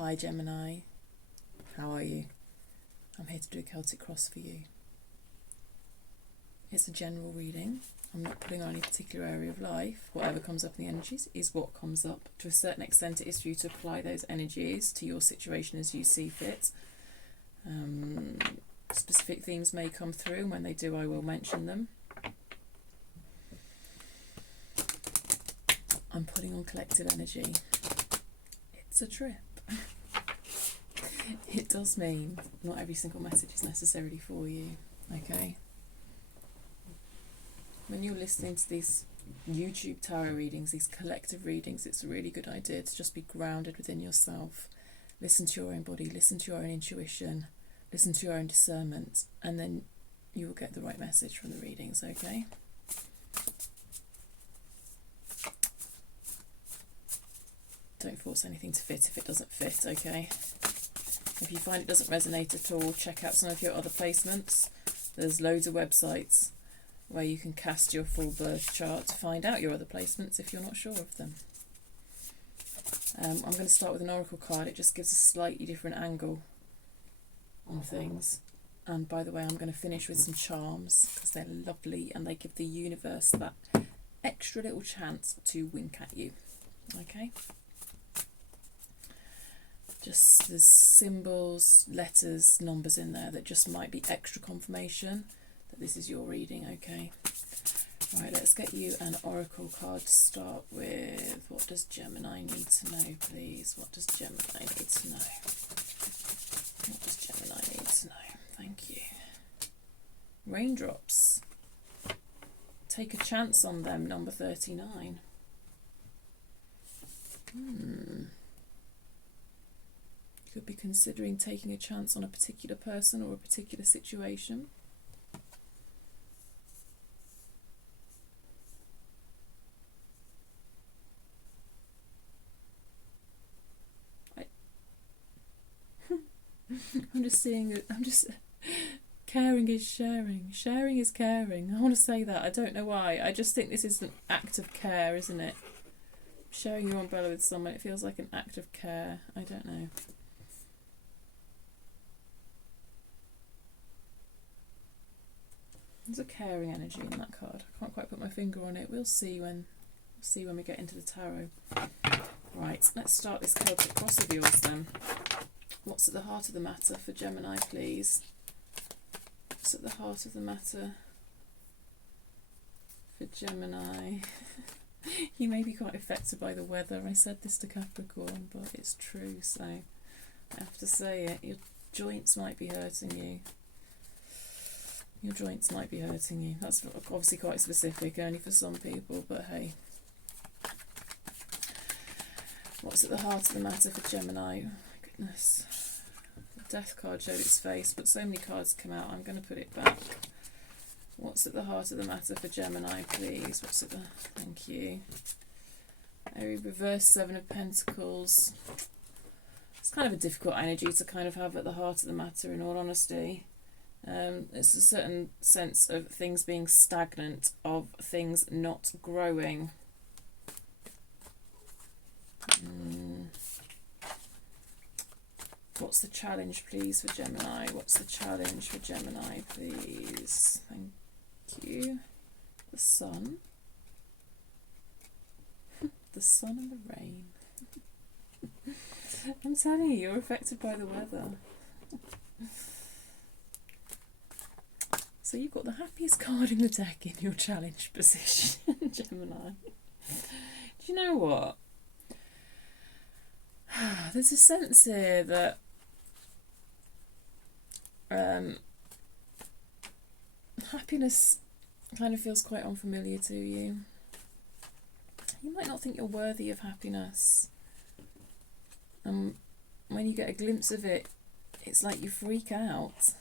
Hi Gemini, how are you? I'm here to do a Celtic cross for you. It's a general reading. I'm not putting on any particular area of life. Whatever comes up in the energies is what comes up. To a certain extent, it is for you to apply those energies to your situation as you see fit. Specific themes may come through, and when they do, I will mention them. I'm putting on collective energy. It's a trip. It does mean not every single message is necessarily for you, okay? When you're listening to these YouTube tarot readings, these collective readings, it's a really good idea to just be grounded within yourself. Listen to your own body, listen to your own intuition, listen to your own discernment, and then you will get the right message from the readings, okay? Don't force anything to fit if it doesn't fit, okay? If you find it doesn't resonate at all, check out some of your other placements. There's loads of websites where you can cast your full birth chart to find out your other placements if you're not sure of them. I'm going to start with an oracle card. It just gives a slightly different angle on things. And by the way, I'm going to finish with some charms because they're lovely and they give the universe that extra little chance to wink at you. Okay? Just there's symbols, letters, numbers in there that just might be extra confirmation that this is your reading, okay? Right, let's get you an oracle card to start with. What does Gemini need to know, please? What does Gemini need to know? What does Gemini need to know? Thank you. Raindrops. Take a chance on them, number 39. You could be considering taking a chance on a particular person or a particular situation. I'm just caring is sharing. Sharing is caring. I want to say that. I don't know why. I just think this is an act of care, isn't it? Sharing your umbrella with someone, it feels like an act of care. I don't know. There's a caring energy in that card. I can't quite put my finger on it. We'll see when we get into the tarot. Right, let's start this Celtic cross of yours then. What's at the heart of the matter for Gemini, please? What's at the heart of the matter for Gemini? You may be quite affected by the weather. I said this to Capricorn, but it's true, so I have to say it. Your joints might be hurting you. Your joints might be hurting you. That's obviously quite specific, only for some people, but hey. What's at the heart of the matter for Gemini? Oh my goodness. The Death card showed its face, but so many cards come out, I'm going to put it back. What's at the heart of the matter for Gemini, please? What's at the... Thank you. A reverse Seven of Pentacles. It's kind of a difficult energy to kind of have at the heart of the matter, in all honesty. It's a certain sense of things being stagnant, of things not growing. What's the challenge, please, for Gemini? What's the challenge for Gemini, please? Thank you. The sun. The sun and the rain. I'm telling you, you're affected by the weather. So you've got the happiest card in the deck in your challenge position, Gemini. Do you know what? There's a sense here that happiness kind of feels quite unfamiliar to you. You might not think you're worthy of happiness. When you get a glimpse of it, it's like you freak out.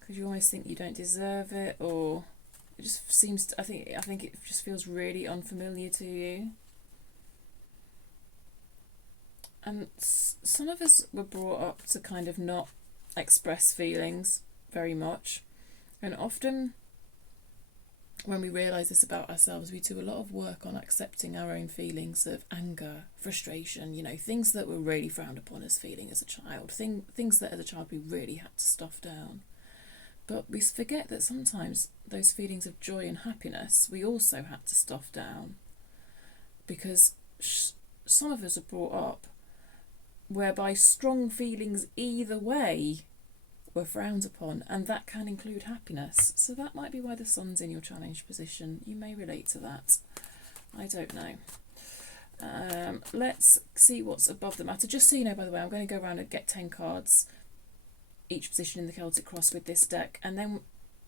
Because you almost think you don't deserve it, or it just seems to, I think it just feels really unfamiliar to you. And some of us were brought up to kind of not express feelings very much, and often when we realise this about ourselves, we do a lot of work on accepting our own feelings of anger, frustration, you know, things that were really frowned upon as feeling as a child, things that as a child we really had to stuff down. But we forget that sometimes those feelings of joy and happiness we also had to stuff down, because some of us are brought up whereby strong feelings either way were frowned upon, and that can include happiness. So that might be why the sun's in your challenge position. You may relate to that. I don't know. Let's see what's above the matter. Just so you know, by the way, I'm going to go around and get 10 cards, each position in the Celtic cross with this deck, and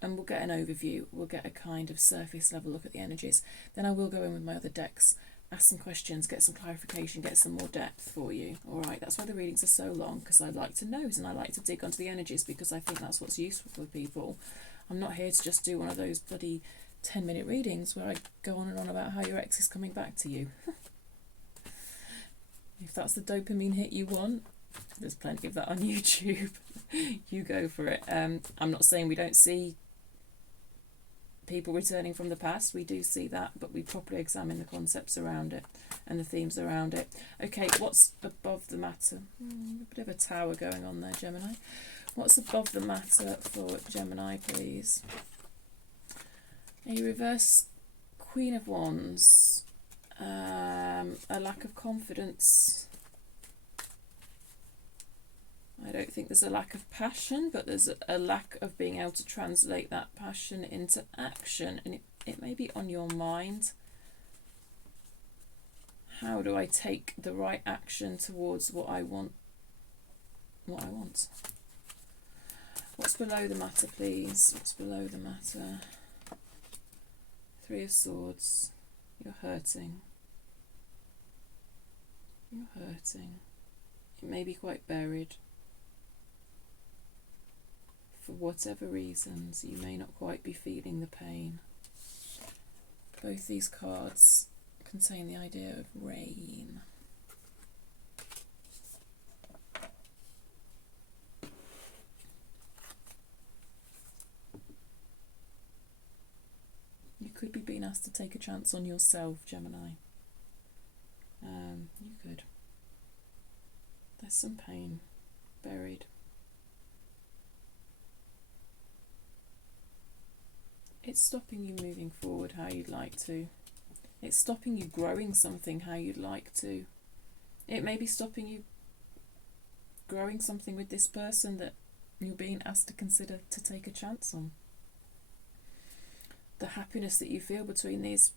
we'll get an overview. We'll get a kind of surface level look at the energies. Then I will go in with my other decks, ask some questions, get some clarification, get some more depth for you. All right, that's why the readings are so long, because I like to nose and I like to dig onto the energies, because I think that's what's useful for people. I'm not here to just do one of those bloody 10-minute readings where I go on and on about how your ex is coming back to you. If that's the dopamine hit you want, there's plenty of that on YouTube. You go for it. I'm not saying we don't see people returning from the past. We do see that, but we properly examine the concepts around it and the themes around it. Okay, what's above the matter? A bit of a tower going on there, Gemini. What's above the matter for Gemini, please? A reverse Queen of Wands. A lack of confidence. I don't think there's a lack of passion, but there's a lack of being able to translate that passion into action. And it may be on your mind. How do I take the right action towards what I want? What's below the matter, please? What's below the matter? Three of Swords. You're hurting. You're hurting. It may be quite buried. For whatever reasons, you may not quite be feeling the pain. Both these cards contain the idea of rain. You could be being asked to take a chance on yourself, Gemini. You could. There's some pain buried. It's stopping you moving forward how you'd like to. It's stopping you growing something how you'd like to. It may be stopping you growing something with this person that you're being asked to consider to take a chance on. The happiness that you feel between these,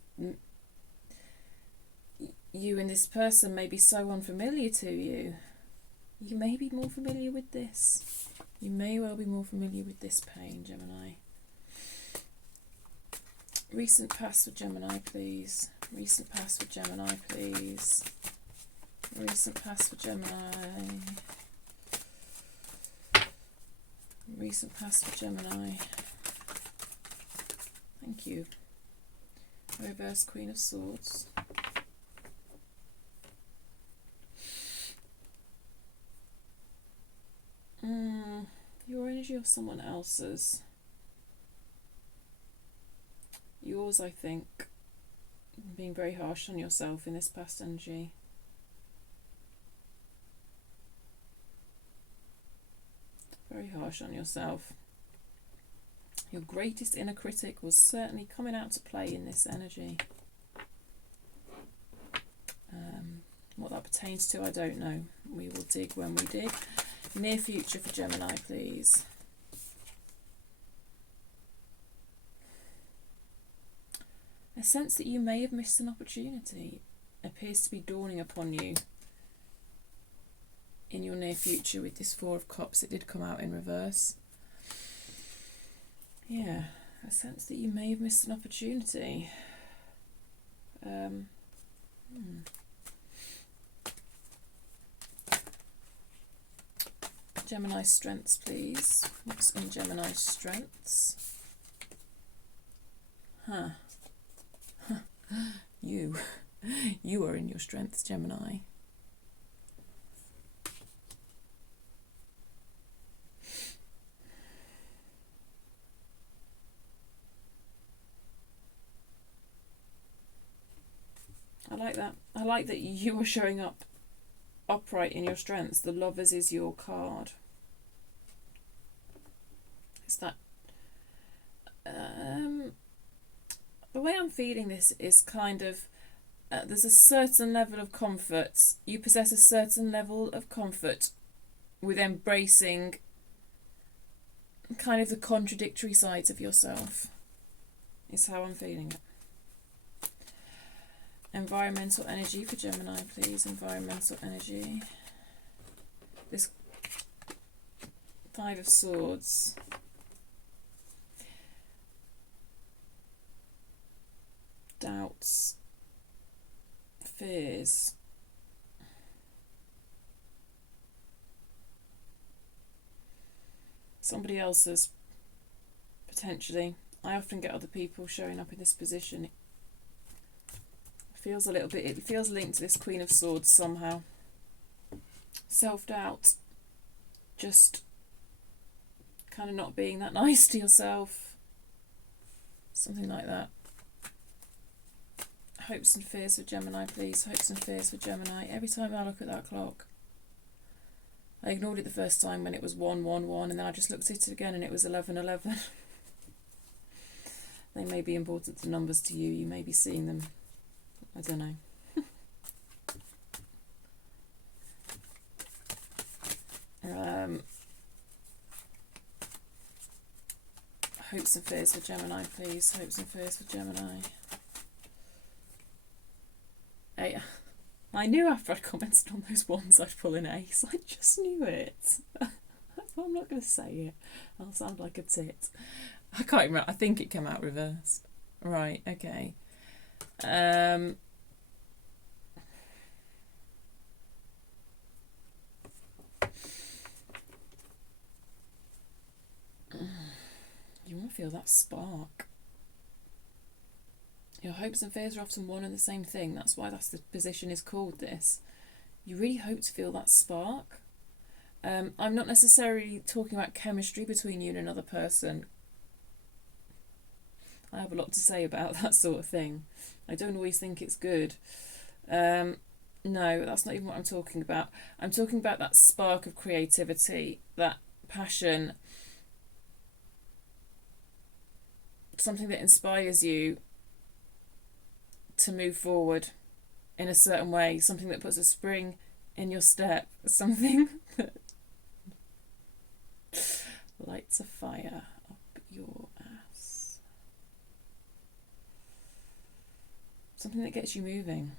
you and this person may be so unfamiliar to you. You may be more familiar with this. You may well be more familiar with this pain, Gemini. Recent past for Gemini, please. Recent past for Gemini, please. Recent past for Gemini. Recent past for Gemini. Thank you. Reverse Queen of Swords. Your energy or someone else's? Yours, I think. Being very harsh on yourself in this past energy. Very harsh on yourself. Your greatest inner critic was certainly coming out to play in this energy. What that pertains to, I don't know. We will dig when we dig. Near future for Gemini, please. A sense that you may have missed an opportunity appears to be dawning upon you in your near future with this Four of Cups. It did come out in reverse. Yeah, a sense that you may have missed an opportunity. Gemini strengths, please. What's in Gemini strengths? You are in your strengths, Gemini. like that. I like that you are showing up upright in your strengths. The Lovers is your card. It's that the way I'm feeling this is kind of there's a certain level of comfort. You possess a certain level of comfort with embracing kind of the contradictory sides of yourself, is how I'm feeling it. Environmental energy for Gemini, please. Environmental energy. This Five of Swords. Doubts. Fears. Somebody else's, potentially. I often get other people showing up in this position. It feels a little bit, it feels linked to this Queen of Swords somehow. Self-doubt. Just kind of not being that nice to yourself. Something like that. Hopes and fears for Gemini, please. Hopes and fears for Gemini. Every time I look at that clock, I ignored it the first time when it was 111, and then I just looked at it again and it was 1111. They may be important to numbers to you. You may be seeing them. I don't know. Hopes and fears for Gemini, please. Hopes and fears for Gemini. Hey, I knew after I commented on those ones I'd pull an ace. I just knew it. I'm not going to say it. I'll sound like a tit. I can't remember. I think it came out reversed. Right, okay. You want to feel that spark. Your hopes and fears are often one and the same thing. That's why the position is called this. You really hope to feel that spark. I'm not necessarily talking about chemistry between you and another person. I have a lot to say about that sort of thing. I don't always think it's good. No, that's not even what I'm talking about. I'm talking about that spark of creativity, that passion, something that inspires you to move forward in a certain way, something that puts a spring in your step, something that lights a fire up your ass, something that gets you moving.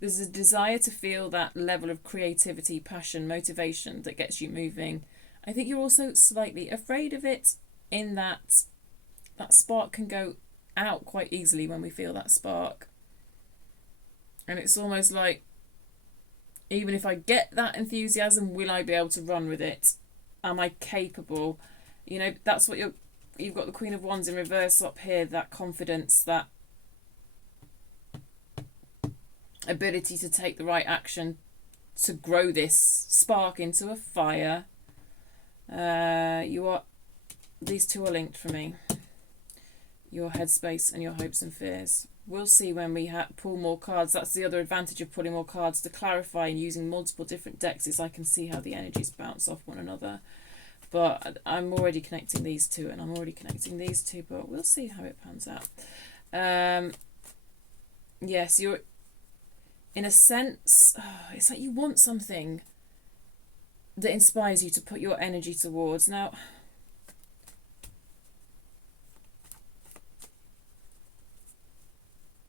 There's a desire to feel that level of creativity, passion, motivation that gets you moving. I think you're also slightly afraid of it, in that spark can go out quite easily when we feel that spark. And it's almost like, even if I get that enthusiasm, will I be able to run with it? Am I capable? You know, that's what you've got the Queen of Wands in reverse up here, that confidence, that ability to take the right action to grow this spark into a fire. These two are linked for me. Your headspace and your hopes and fears. We'll see when we pull more cards. That's the other advantage of pulling more cards, to clarify, and using multiple different decks is I can see how the energies bounce off one another. But I'm already connecting these two, and I'm already connecting these two, but we'll see how it pans out. Yes, you're, in a sense, it's like you want something that inspires you to put your energy towards. Now,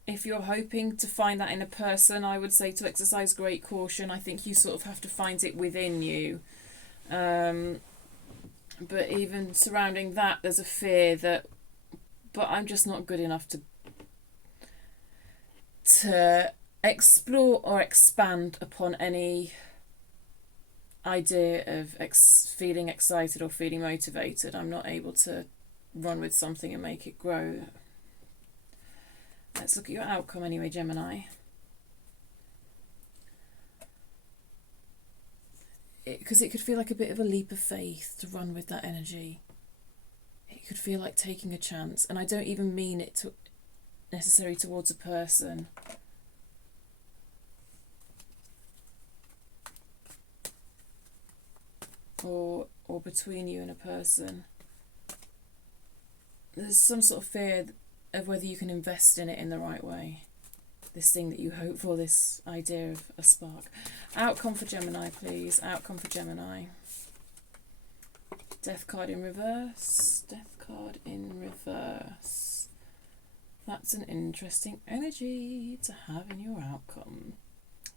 if you're hoping to find that in a person, I would say to exercise great caution. I think you sort of have to find it within you. But even surrounding that, there's a fear that, but I'm just not good enough to explore or expand upon any idea of feeling excited or feeling motivated. I'm not able to run with something and make it grow. Let's look at your outcome anyway, Gemini. Because it could feel like a bit of a leap of faith to run with that energy. It could feel like taking a chance. And I don't even mean it necessarily towards a person. Or between you and a person. There's some sort of fear of whether you can invest in it in the right way. This thing that you hope for, this idea of a spark. Outcome for Gemini, please. Outcome for Gemini. Death card in reverse. Death card in reverse. That's an interesting energy to have in your outcome.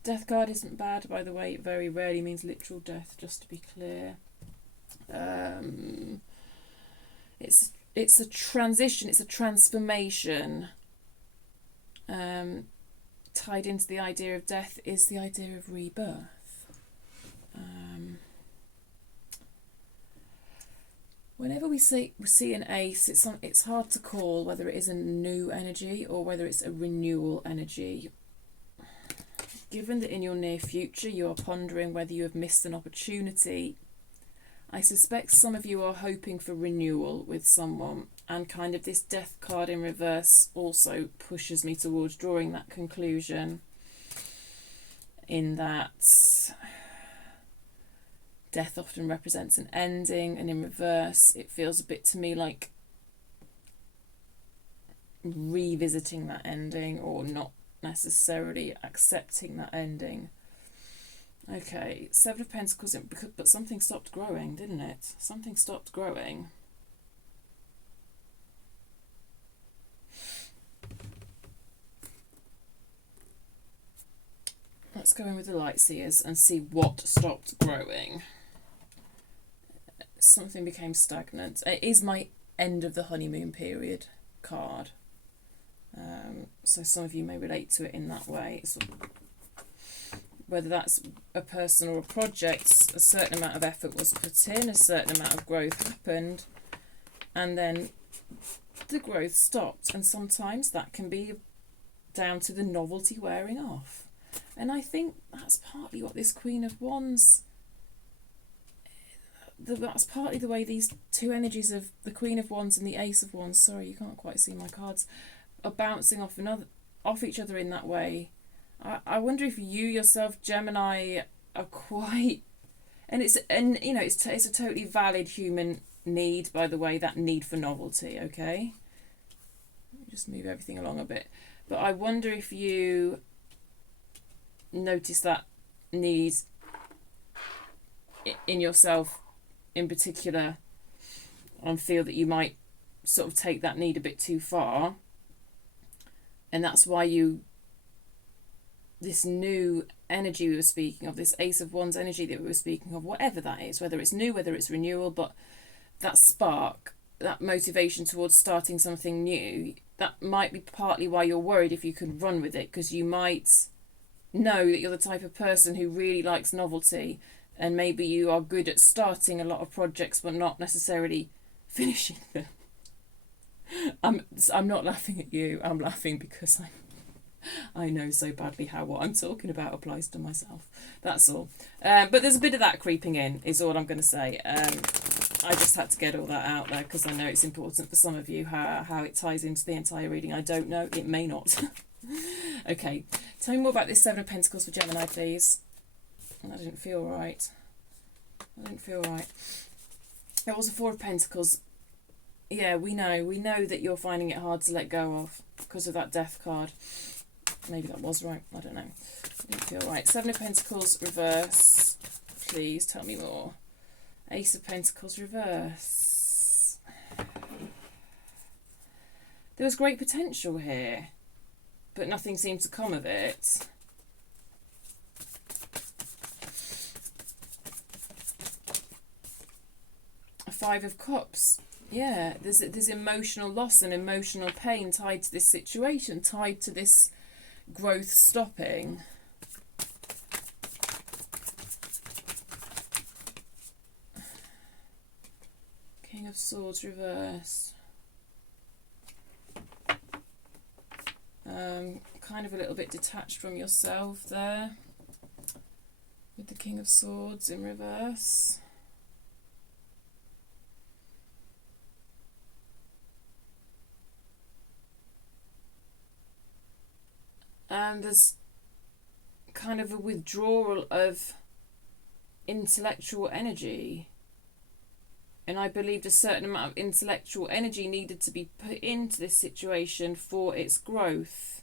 Death card isn't bad, by the way. It very rarely means literal death, just to be clear. It's a transition, it's a transformation. Tied into the idea of death is the idea of rebirth. Whenever we see an ace, it's hard to call whether it is a new energy or whether it's a renewal energy. Given that in your near future you are pondering whether you have missed an opportunity, I suspect some of you are hoping for renewal with someone, and kind of this death card in reverse also pushes me towards drawing that conclusion, in that death often represents an ending, and in reverse it feels a bit to me like revisiting that ending or not necessarily accepting that ending. Okay, Seven of Pentacles, but something stopped growing, didn't it? Something stopped growing. Let's go in with the light seers and see what stopped growing. Something became stagnant. It is my end of the honeymoon period card. So some of you may relate to it in that way. Whether that's a person or a project, a certain amount of effort was put in, a certain amount of growth happened, and then the growth stopped. And sometimes that can be down to the novelty wearing off. And I think that's partly what this Queen of Wands, that's partly the way these two energies of the Queen of Wands and the Ace of Wands, sorry, you can't quite see my cards, are bouncing off each other in that way. I wonder if you yourself, Gemini, are quite, and it's a totally valid human need, by the way, that need for novelty, okay? Let me just move everything along a bit. But I wonder if you notice that need in yourself in particular, and feel that you might sort of take that need a bit too far, and that's why this new energy we were speaking of, this Ace of Wands energy that we were speaking of, whatever that is, whether it's new, whether it's renewal, but that spark, that motivation towards starting something new, that might be partly why you're worried if you can run with it, because you might know that you're the type of person who really likes novelty, and maybe you are good at starting a lot of projects but not necessarily finishing them. I'm not laughing at you, I'm laughing because I know so badly how what I'm talking about applies to myself. That's all. But there's a bit of that creeping in, is all I'm going to say. I just had to get all that out there because I know it's important for some of you how it ties into the entire reading. I don't know, it may not. Okay, tell me more about this Seven of Pentacles for Gemini, please. That didn't feel right. It was a Four of Pentacles. Yeah, we know that you're finding it hard to let go of because of that Death card. Maybe that was right, I don't know. It didn't feel right. Seven of Pentacles reverse, please tell me more. Ace of Pentacles reverse. There was great potential here, but nothing seemed to come of it. A Five of Cups. Yeah, there's emotional loss and emotional pain tied to this situation, tied to this growth stopping. King of Swords reverse. Kind of a little bit detached from yourself there with the King of Swords in reverse. And there's kind of a withdrawal of intellectual energy. And I believed a certain amount of intellectual energy needed to be put into this situation for its growth.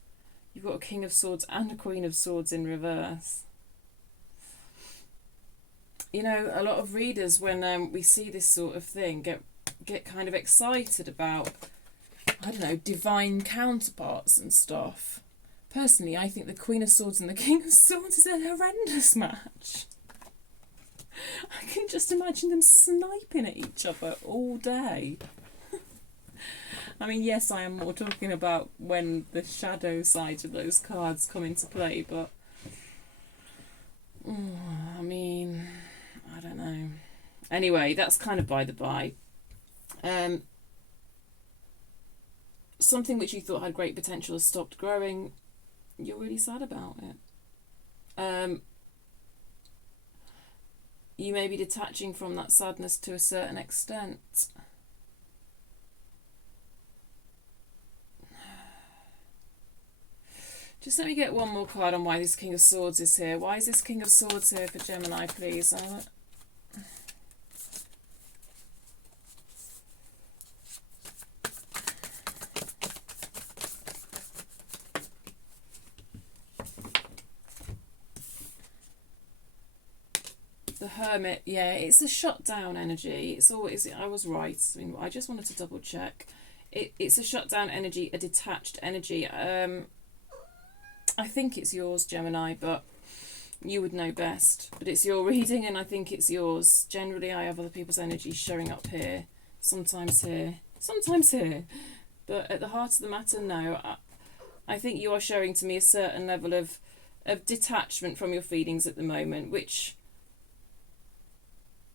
You've got a King of Swords and a Queen of Swords in reverse. You know, a lot of readers, when we see this sort of thing, get kind of excited about, I don't know, divine counterparts and stuff. Personally, I think the Queen of Swords and the King of Swords is a horrendous match. I can just imagine them sniping at each other all day. I mean, yes, I am more talking about when the shadow side of those cards come into play, but I mean, I don't know. Anyway, that's kind of by the by. Something which you thought had great potential has stopped growing. You're really sad about it. You may be detaching from that sadness to a certain extent. Just let me get one more card on why this King of Swords is here. Why is this King of Swords here for Gemini, please? The Hermit, yeah, it's a shutdown energy. It's always, I was right. I mean, I just wanted to double check. It's a shutdown energy, a detached energy. I think it's yours, Gemini, but you would know best. But it's your reading, and I think it's yours. Generally, I have other people's energy showing up here, sometimes here, sometimes here. But at the heart of the matter, no. I think you are showing to me a certain level of detachment from your feelings at the moment, which,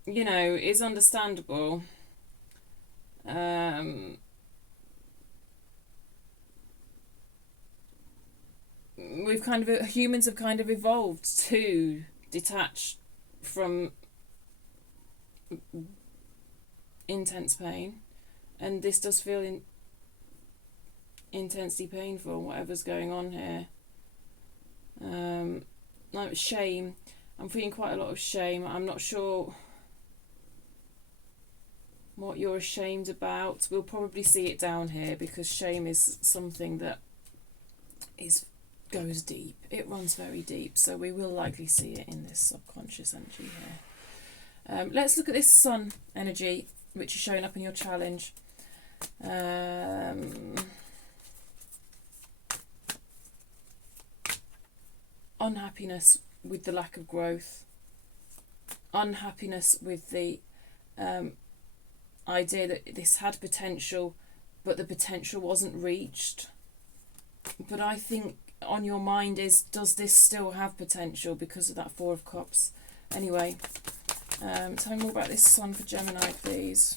you know, is understandable. Humans have kind of evolved to detach from intense pain, and this does feel intensely painful, whatever's going on here. Like shame, I'm feeling quite a lot of shame. I'm not sure what you're ashamed about. We'll probably see it down here, because shame is something that goes deep. It runs very deep, so we will likely see it in this subconscious energy here. Let's look at this Sun energy, which is showing up in your challenge. Unhappiness with the lack of growth. Unhappiness with the idea that this had potential, but the potential wasn't reached. But I think on your mind is, does this still have potential because of that Four of Cups? Anyway, tell me more about this Sun for Gemini, please.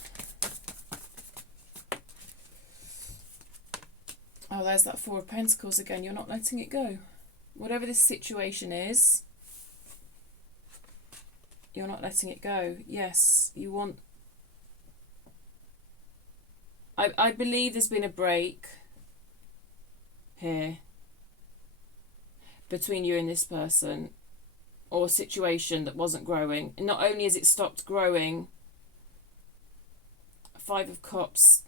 Oh, there's that Four of Pentacles again. You're not letting it go. Whatever this situation is, you're not letting it go. Yes, you want... I believe there's been a break here between you and this person, or a situation that wasn't growing. And not only has it stopped growing, Five of Cups,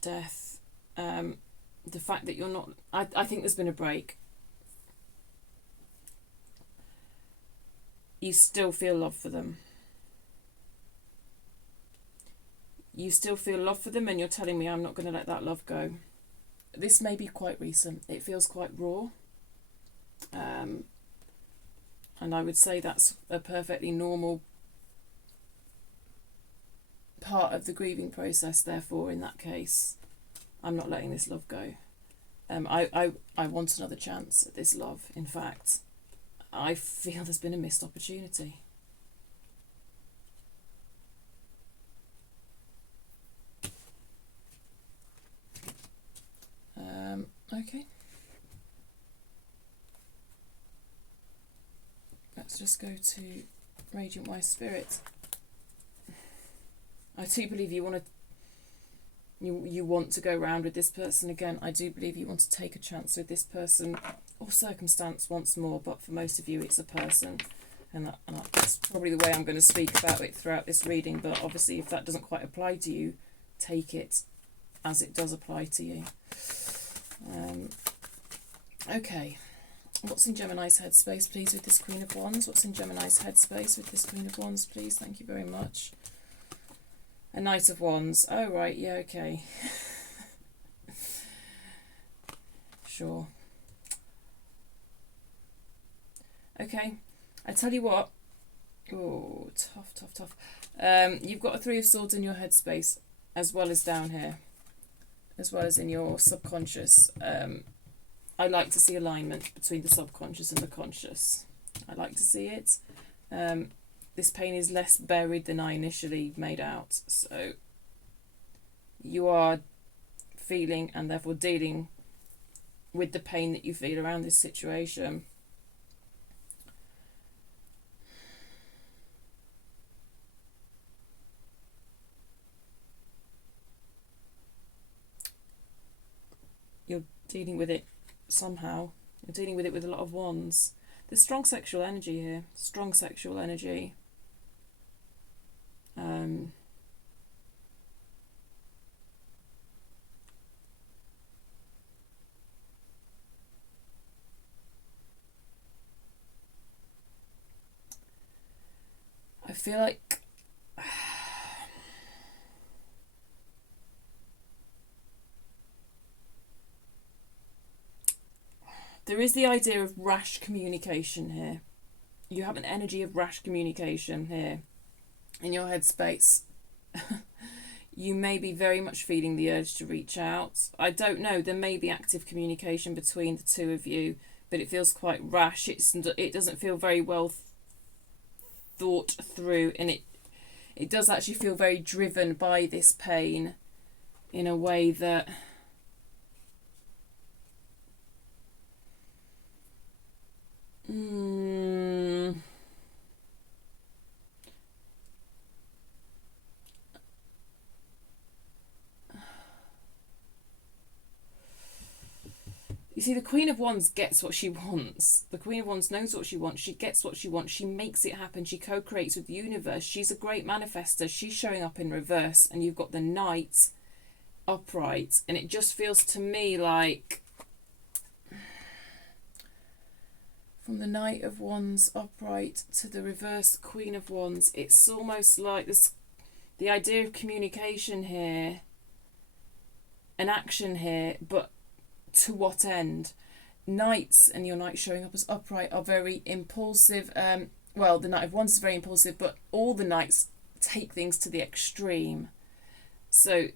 Death, the fact that you're not... I think there's been a break. You still feel love for them. You still feel love for them, and you're telling me, I'm not going to let that love go. This may be quite recent. It feels quite raw. And I would say that's a perfectly normal part of the grieving process. Therefore, in that case, I'm not letting this love go. I want another chance at this love. In fact, I feel there's been a missed opportunity. Okay. Let's just go to Radiant Wise Spirit. I do believe you want to go around with this person again. I do believe you want to take a chance with this person, or circumstance once more, but for most of you it's a person. And that's probably the way I'm going to speak about it throughout this reading, but obviously if that doesn't quite apply to you, take it as it does apply to you. Okay, what's in Gemini's headspace, please, with this Queen of Wands? What's in Gemini's headspace with this Queen of Wands, please? Thank you very much. A Knight of Wands. Oh, right, yeah, okay. Sure. Okay, I tell you what. Oh, tough. You've got a Three of Swords in your headspace, as well as down here, as well as in your subconscious. I like to see alignment between the subconscious and the conscious. I like to see it. This pain is less buried than I initially made out. So you are feeling and therefore dealing with the pain that you feel around this situation. You're dealing with it somehow. You're dealing with it with a lot of wands. There's strong sexual energy here. Strong sexual energy. I feel like there is the idea of rash communication here. You have an energy of rash communication here in your headspace. You may be very much feeling the urge to reach out. I don't know, there may be active communication between the two of you, but it feels quite rash. It doesn't feel very well thought through, and it does actually feel very driven by this pain in a way that you see, the Queen of Wands gets what she wants. The Queen of Wands knows what she wants. She gets what she wants. She makes it happen. She co-creates with the universe. She's a great manifester. She's showing up in reverse, and you've got the Knight upright. And it just feels to me like from the Knight of Wands upright to the reverse Queen of Wands, it's almost like this, the idea of communication here, an action here, but to what end? Knights and your Knight showing up as upright are very impulsive. Well, the Knight of Wands is very impulsive, but all the Knights take things to the extreme. So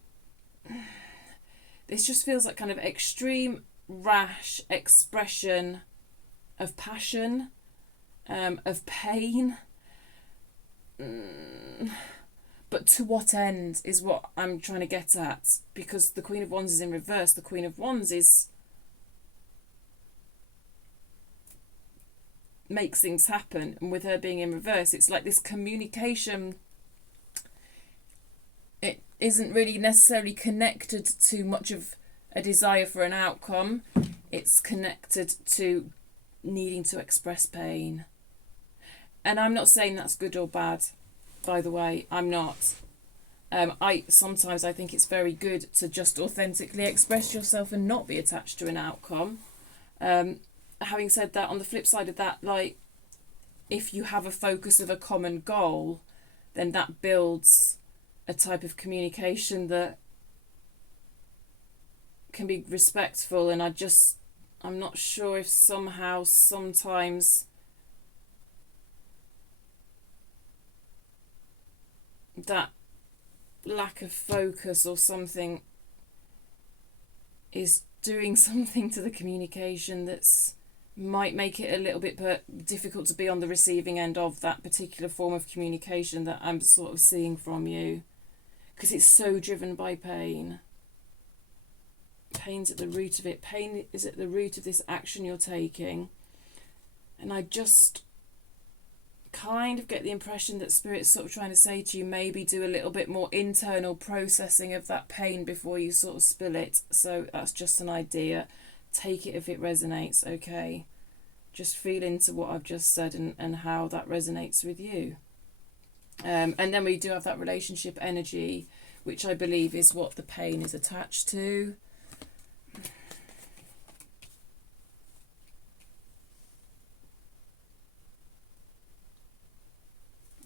this just feels like kind of extreme, rash expression of passion, of pain. But to what end is what I'm trying to get at, because the Queen of Wands is in reverse. The Queen of Wands makes things happen, and with her being in reverse, it's like this communication, it isn't really necessarily connected to much of a desire for an outcome. It's connected to needing to express pain. And I'm not saying that's good or bad, by the way. I'm not. Sometimes I think it's very good to just authentically express yourself and not be attached to an outcome. Having said that, on the flip side of that, like, if you have a focus of a common goal, then that builds a type of communication that can be respectful. And I'm not sure if sometimes that lack of focus or something is doing something to the communication that's might make it a little bit difficult to be on the receiving end of that particular form of communication that I'm sort of seeing from you, because it's so driven by pain. Pain's at the root of it. Pain is at the root of this action you're taking. And I just kind of get the impression that Spirit's sort of trying to say to you, maybe do a little bit more internal processing of that pain before you sort of spill it. So that's just an idea. take it if it resonates, okay? Just feel into what I've just said and how that resonates with you. And then we do have that relationship energy, which I believe is what the pain is attached to.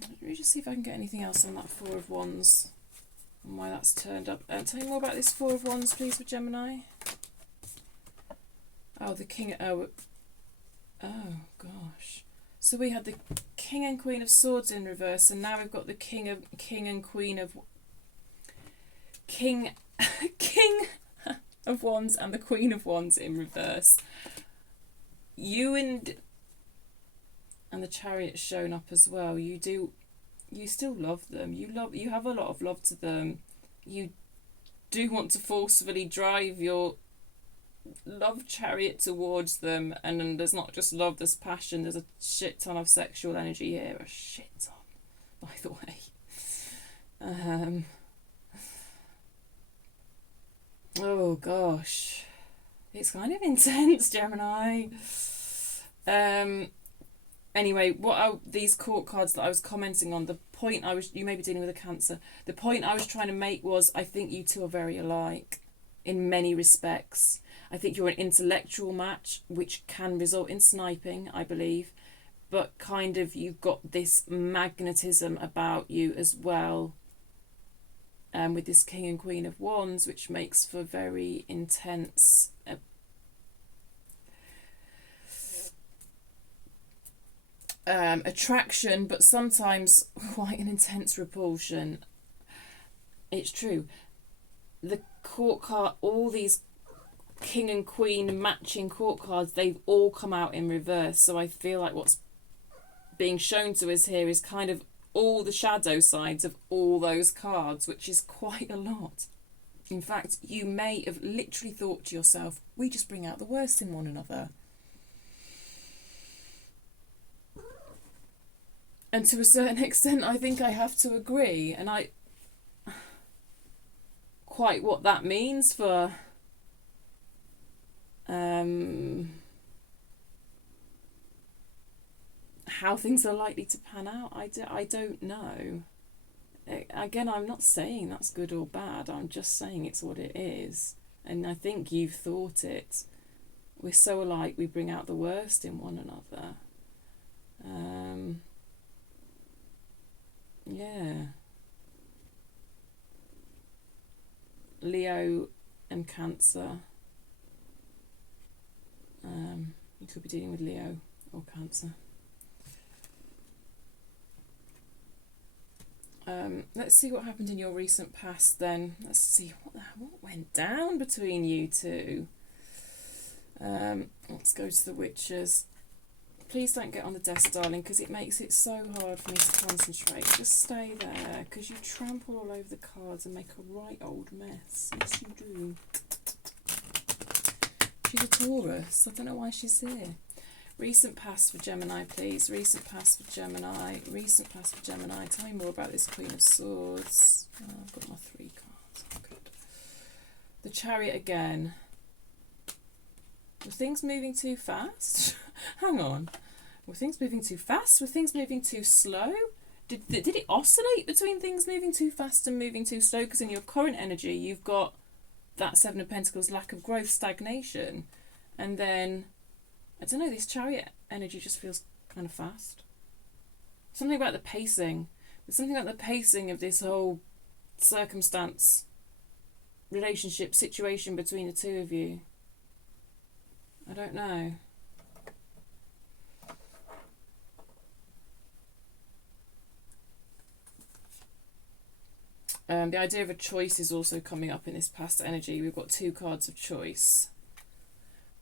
Let me just see if I can get anything else on that Four of Wands and why that's turned up. Tell me more about this Four of Wands, please, for Gemini. Oh, the King. Oh gosh. So we had the King and Queen of Swords in reverse, and now we've got the King and Queen of King of Wands and the Queen of Wands in reverse. You and the Chariot shown up as well. You still love them. You have a lot of love to them. You do want to forcefully drive your love chariot towards them, and then there's not just love, there's passion, there's a shit ton of sexual energy here. A shit ton, by the way. Oh gosh, it's kind of intense, Gemini. Anyway, what are these court cards that I was commenting on? The point you may be dealing with a Cancer. The point I was trying to make was, I think you two are very alike in many respects. I think you're an intellectual match, which can result in sniping, I believe. But kind of, you've got this magnetism about you as well. With this King and Queen of Wands, which makes for very intense attraction, but sometimes quite an intense repulsion. It's true. The court card, all these King and Queen matching court cards, they've all come out in reverse. So I feel like what's being shown to us here is kind of all the shadow sides of all those cards, which is quite a lot. In fact, you may have literally thought to yourself, we just bring out the worst in one another. And to a certain extent, I think I have to agree. And quite what that means for how things are likely to pan out, I don't know. Again, I'm not saying that's good or bad. I'm just saying it's what it is. And I think you've thought it. We're so alike, we bring out the worst in one another. Yeah. Leo and Cancer. You could be dealing with Leo or Cancer. Let's see what happened in your recent past then. Let's see what went down between you two. Let's go to the Witches. Please don't get on the desk, darling, because it makes it so hard for me to concentrate. Just stay there, because you trample all over the cards and make a right old mess. Yes, you do. She's a Taurus. I don't know why she's here. Recent past for Gemini, please. Recent past for Gemini. Recent past for Gemini. Tell me more about this Queen of Swords. Oh, I've got my 3 cards. Oh, good. The Chariot again. Were things moving too fast? Hang on. Were things moving too fast? Were things moving too slow? Did it oscillate between things moving too fast and moving too slow? Because in your current energy, you've got that Seven of Pentacles, lack of growth, stagnation. And then, I don't know, this Chariot energy just feels kind of fast. Something about the pacing. There's something about the pacing of this whole circumstance, relationship, situation between the two of you. I don't know. The idea of a choice is also coming up in this past energy. We've got 2 cards of choice.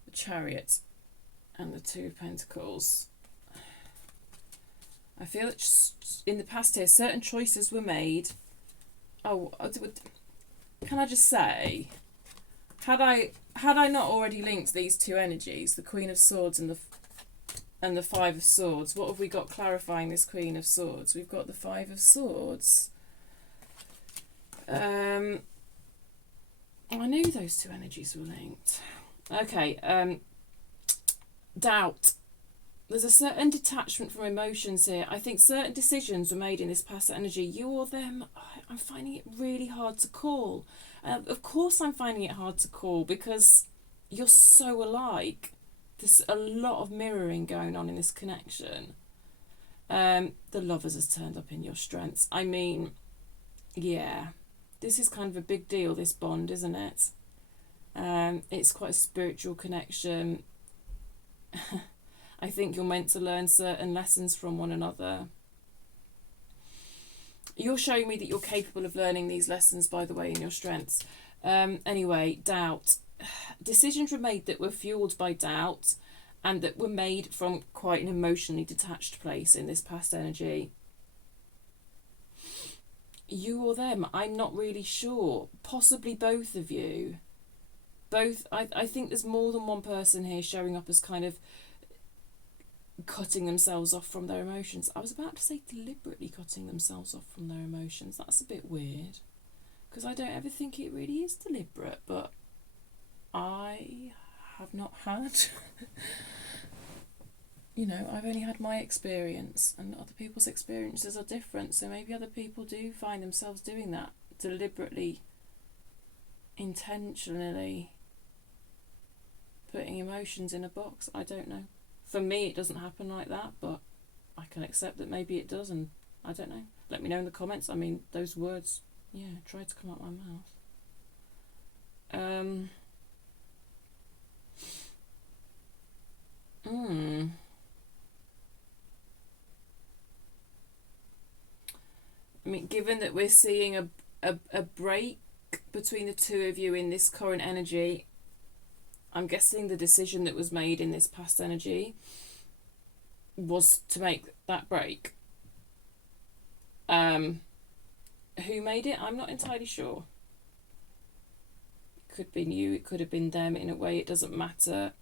The Chariot and the 2 of Pentacles. I feel that in the past here, certain choices were made. Oh, can I just say, had I not already linked these 2 energies, the Queen of Swords and the 5 of Swords, what have we got clarifying this Queen of Swords? We've got the 5 of Swords. I knew those 2 energies were linked. Okay, doubt. There's a certain detachment from emotions here. I think certain decisions were made in this past energy. You or them, I'm finding it really hard to call. Of course I'm finding it hard to call because you're so alike. There's a lot of mirroring going on in this connection. The Lovers has turned up in your strengths. I mean, yeah, this is kind of a big deal, this bond, isn't it? It's quite a spiritual connection. I think you're meant to learn certain lessons from one another. You're showing me that you're capable of learning these lessons, by the way, in your strengths. Anyway, doubt. Decisions were made that were fueled by doubt and that were made from quite an emotionally detached place in this past energy. You or them, I'm not really sure. Possibly both of you. I think there's more than one person here showing up as kind of cutting themselves off from their emotions. I was about to say deliberately cutting themselves off from their emotions. That's a bit weird because I don't ever think it really is deliberate, but I have not had I've only had my experience and other people's experiences are different, so maybe other people do find themselves doing that deliberately, intentionally putting emotions in a box. I don't know. For me, it doesn't happen like that, but I can accept that maybe it does, and I don't know. Let me know in the comments. I mean, those words, tried to come out my mouth. I mean, given that we're seeing a break between the two of you in this current energy, I'm guessing the decision that was made in this past energy was to make that break. Who made it? I'm not entirely sure. It could have been you, it could have been them. In a way, it doesn't matter.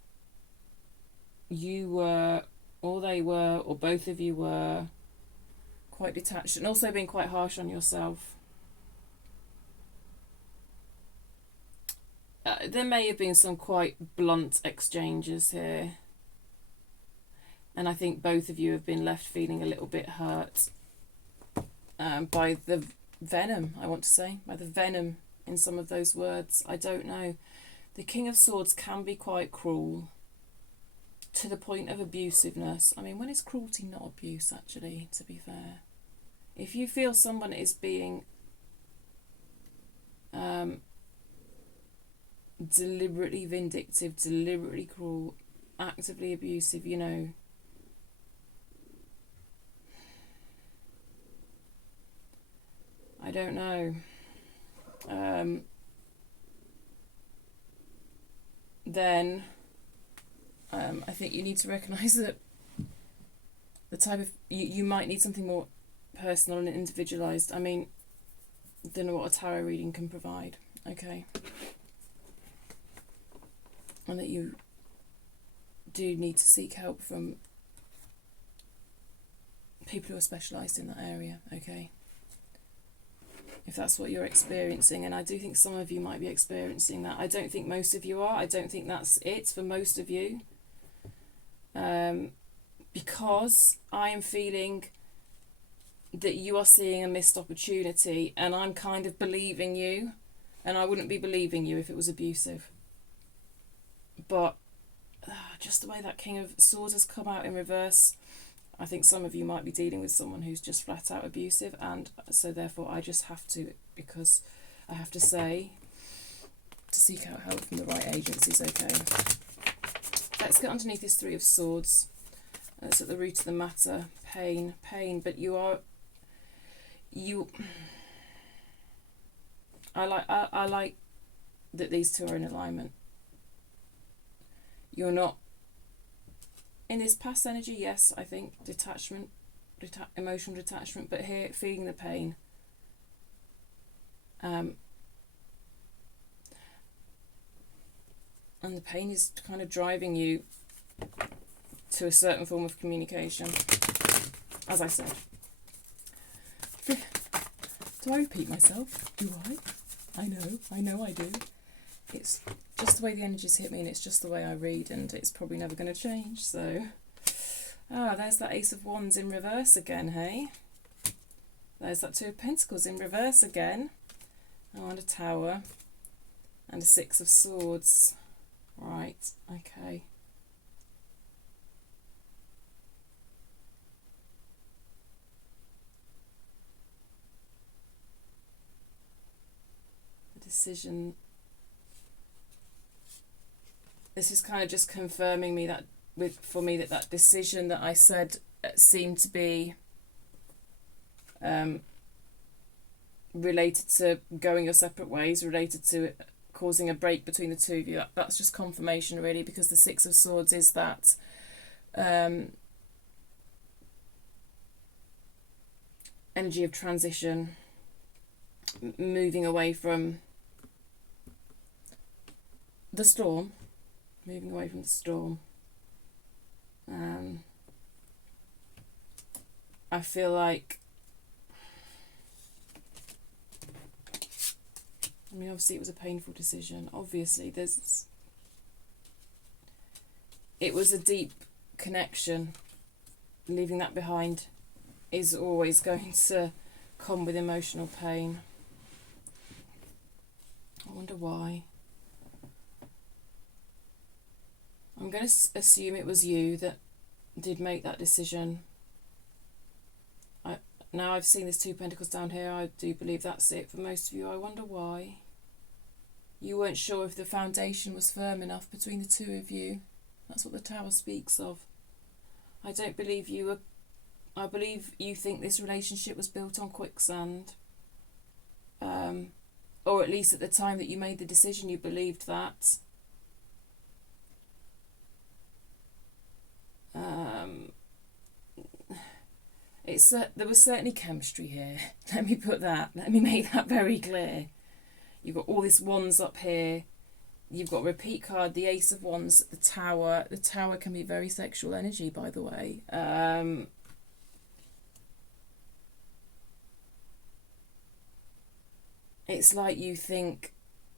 You were, or they were, or both of you were quite detached and also being quite harsh on yourself. There may have been some quite blunt exchanges here. And I think both of you have been left feeling a little bit hurt by the venom, I want to say. By the venom in some of those words. I don't know. The King of Swords can be quite cruel. To the point of abusiveness. I mean, when is cruelty not abuse, actually, to be fair? If you feel someone is being deliberately vindictive, deliberately cruel, actively abusive, I don't know. Then I think you need to recognise that the type of you might need something more personal and individualised. I mean, don't know what a tarot reading can provide. Okay. And that you do need to seek help from people who are specialised in that area, okay? If that's what you're experiencing, and I do think some of you might be experiencing that. I don't think most of you are. I don't think that's it for most of you. Because I am feeling that you are seeing a missed opportunity, and I'm kind of believing you, and I wouldn't be believing you if it was abusive. But just the way that King of Swords has come out in reverse, I think some of you might be dealing with someone who's just flat out abusive, and so therefore I just have to, because I have to say, to seek out help from the right agencies, okay? Let's get underneath this Three of Swords. It's at the root of the matter. Pain, but I like that these two are in alignment. You're not in this past energy, yes, I think detachment, emotional detachment, but here feeling the pain. And the pain is kind of driving you to a certain form of communication, as I said. Do I repeat myself? Do I? I know I do. it's just the way the energies hit me, and it's just the way I read, and it's probably never going to change. So, there's that Ace of Wands in reverse again, hey? There's that Two of Pentacles in reverse again. Oh, and a Tower. And a Six of Swords. Right, okay. The decision. This is kind of just confirming me that for me that decision that I said seemed to be related to going your separate ways, related to causing a break between the two of you. That's just confirmation, really, because the Six of Swords is that energy of transition, moving away from the storm, moving away from the storm. I feel like, I mean, obviously it was a painful decision. Obviously it was a deep connection. Leaving that behind is always going to come with emotional pain. I wonder why. I'm going to assume it was you that did make that decision. Now I've seen this Two of Pentacles down here, I do believe that's it for most of you. I wonder why. You weren't sure if the foundation was firm enough between the two of you. That's what the Tower speaks of. I don't believe you were... I believe you think this relationship was built on quicksand. Or at least at the time that you made the decision, you believed that. There was certainly chemistry here. Let me make that very clear. You've got all this Wands up here. You've got a repeat card, the Ace of Wands, the Tower. The Tower can be very sexual energy, by the way. It's like you think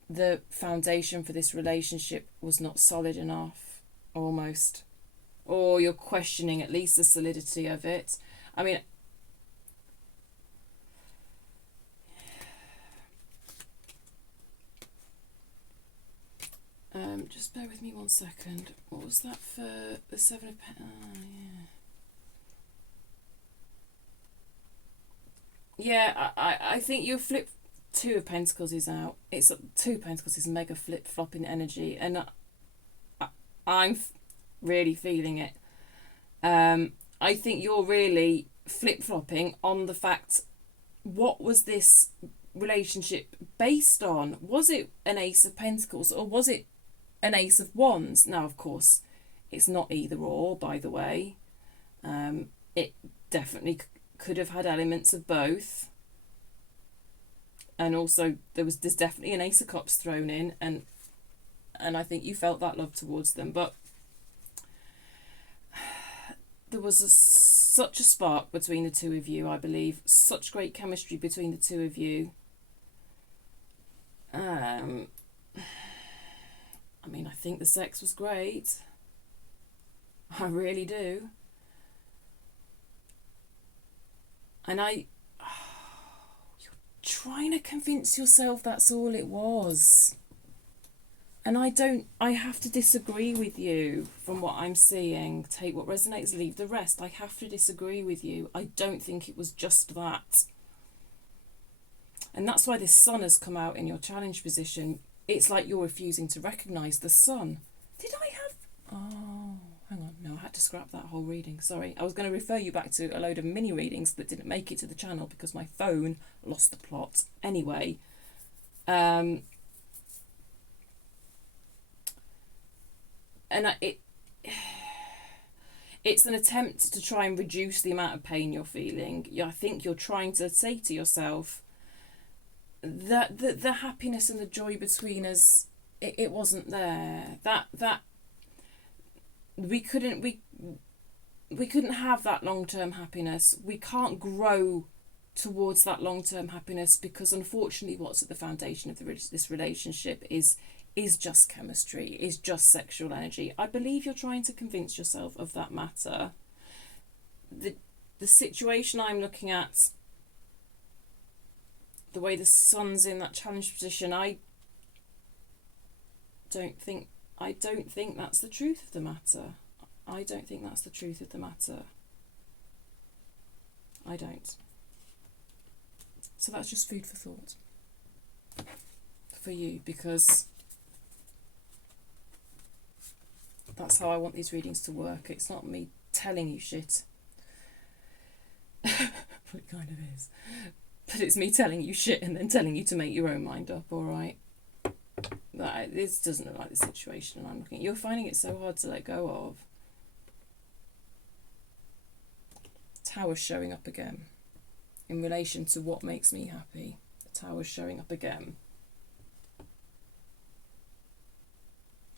the foundation for this relationship was not solid enough, almost. Or you're questioning at least the solidity of it. I mean, just bear with me 1 second. What was that for the Seven of Pentacles? Oh, yeah. Yeah, I think your flip Two of Pentacles is out. It's Two of Pentacles is mega flip-flopping energy, and I'm really feeling it. I think you're really flip-flopping on the fact, what was this relationship based on? Was it an Ace of Pentacles or was it an Ace of Wands? Now, of course, it's not either or, by the way. It definitely could have had elements of both. And also there's definitely an Ace of Cups thrown in, and I think you felt that love towards them, but there was such a spark between the two of you, I believe. Such great chemistry between the two of you. I mean, I think the sex was great. I really do. And you're trying to convince yourself that's all it was. And I have to disagree with you from what I'm seeing. Take what resonates, leave the rest. I have to disagree with you. I don't think it was just that. And that's why this Sun has come out in your challenge position. It's like you're refusing to recognise the Sun. Did I have... Oh, hang on. No, I had to scrap that whole reading. Sorry. I was going to refer you back to a load of mini readings that didn't make it to the channel because my phone lost the plot. Anyway, and it's an attempt to try and reduce the amount of pain you're feeling. I think you're trying to say to yourself that the happiness and the joy between us, it wasn't there. That we couldn't have that long-term happiness. We can't grow towards that long-term happiness because unfortunately what's at the foundation of this relationship is is just chemistry, is just sexual energy. I believe you're trying to convince yourself of that matter. The situation I'm looking at, the way the sun's in that challenge position, I don't think that's the truth of the matter. I don't think that's the truth of the matter. I don't. So that's just food for thought for you, because that's how I want these readings to work. It's not me telling you shit. Well, it kind of is. But it's me telling you shit and then telling you to make your own mind up, alright? This doesn't look like the situation I'm looking at. You're finding it so hard to let go of. Tower's showing up again. In relation to what makes me happy. The Tower's showing up again.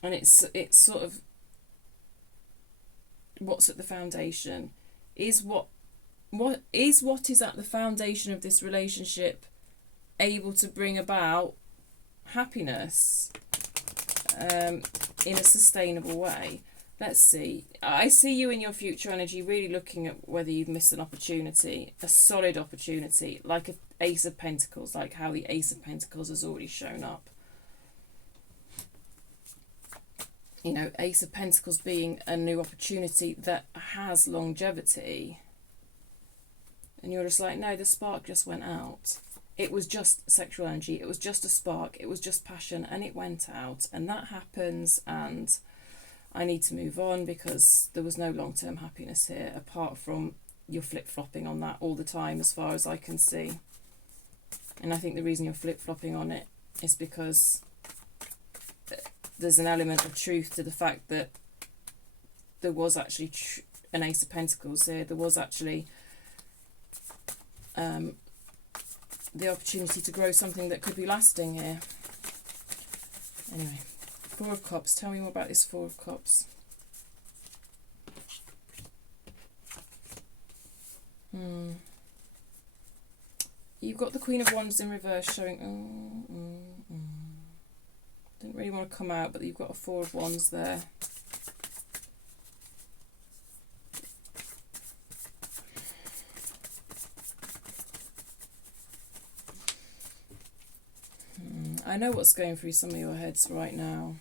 And it's sort of what's at the foundation. Is what is at the foundation of this relationship able to bring about happiness in a sustainable way? Let's see. I see you in your future energy really looking at whether you've missed an opportunity, a solid opportunity, like an Ace of Pentacles, like how the Ace of Pentacles has already shown up. You know, Ace of Pentacles being a new opportunity that has longevity. And you're just like, no, the spark just went out. It was just sexual energy. It was just a spark. It was just passion, and it went out. And that happens, and I need to move on because there was no long-term happiness here, apart from you're flip-flopping on that all the time, as far as I can see. And I think the reason you're flip-flopping on it is because there's an element of truth to the fact that there was actually an Ace of Pentacles here. There was actually the opportunity to grow something that could be lasting here. Anyway, Four of Cups. Tell me more about this Four of Cups. You've got the Queen of Wands in reverse showing... Didn't really want to come out, but you've got a Four of Wands there. I know what's going through some of your heads right now.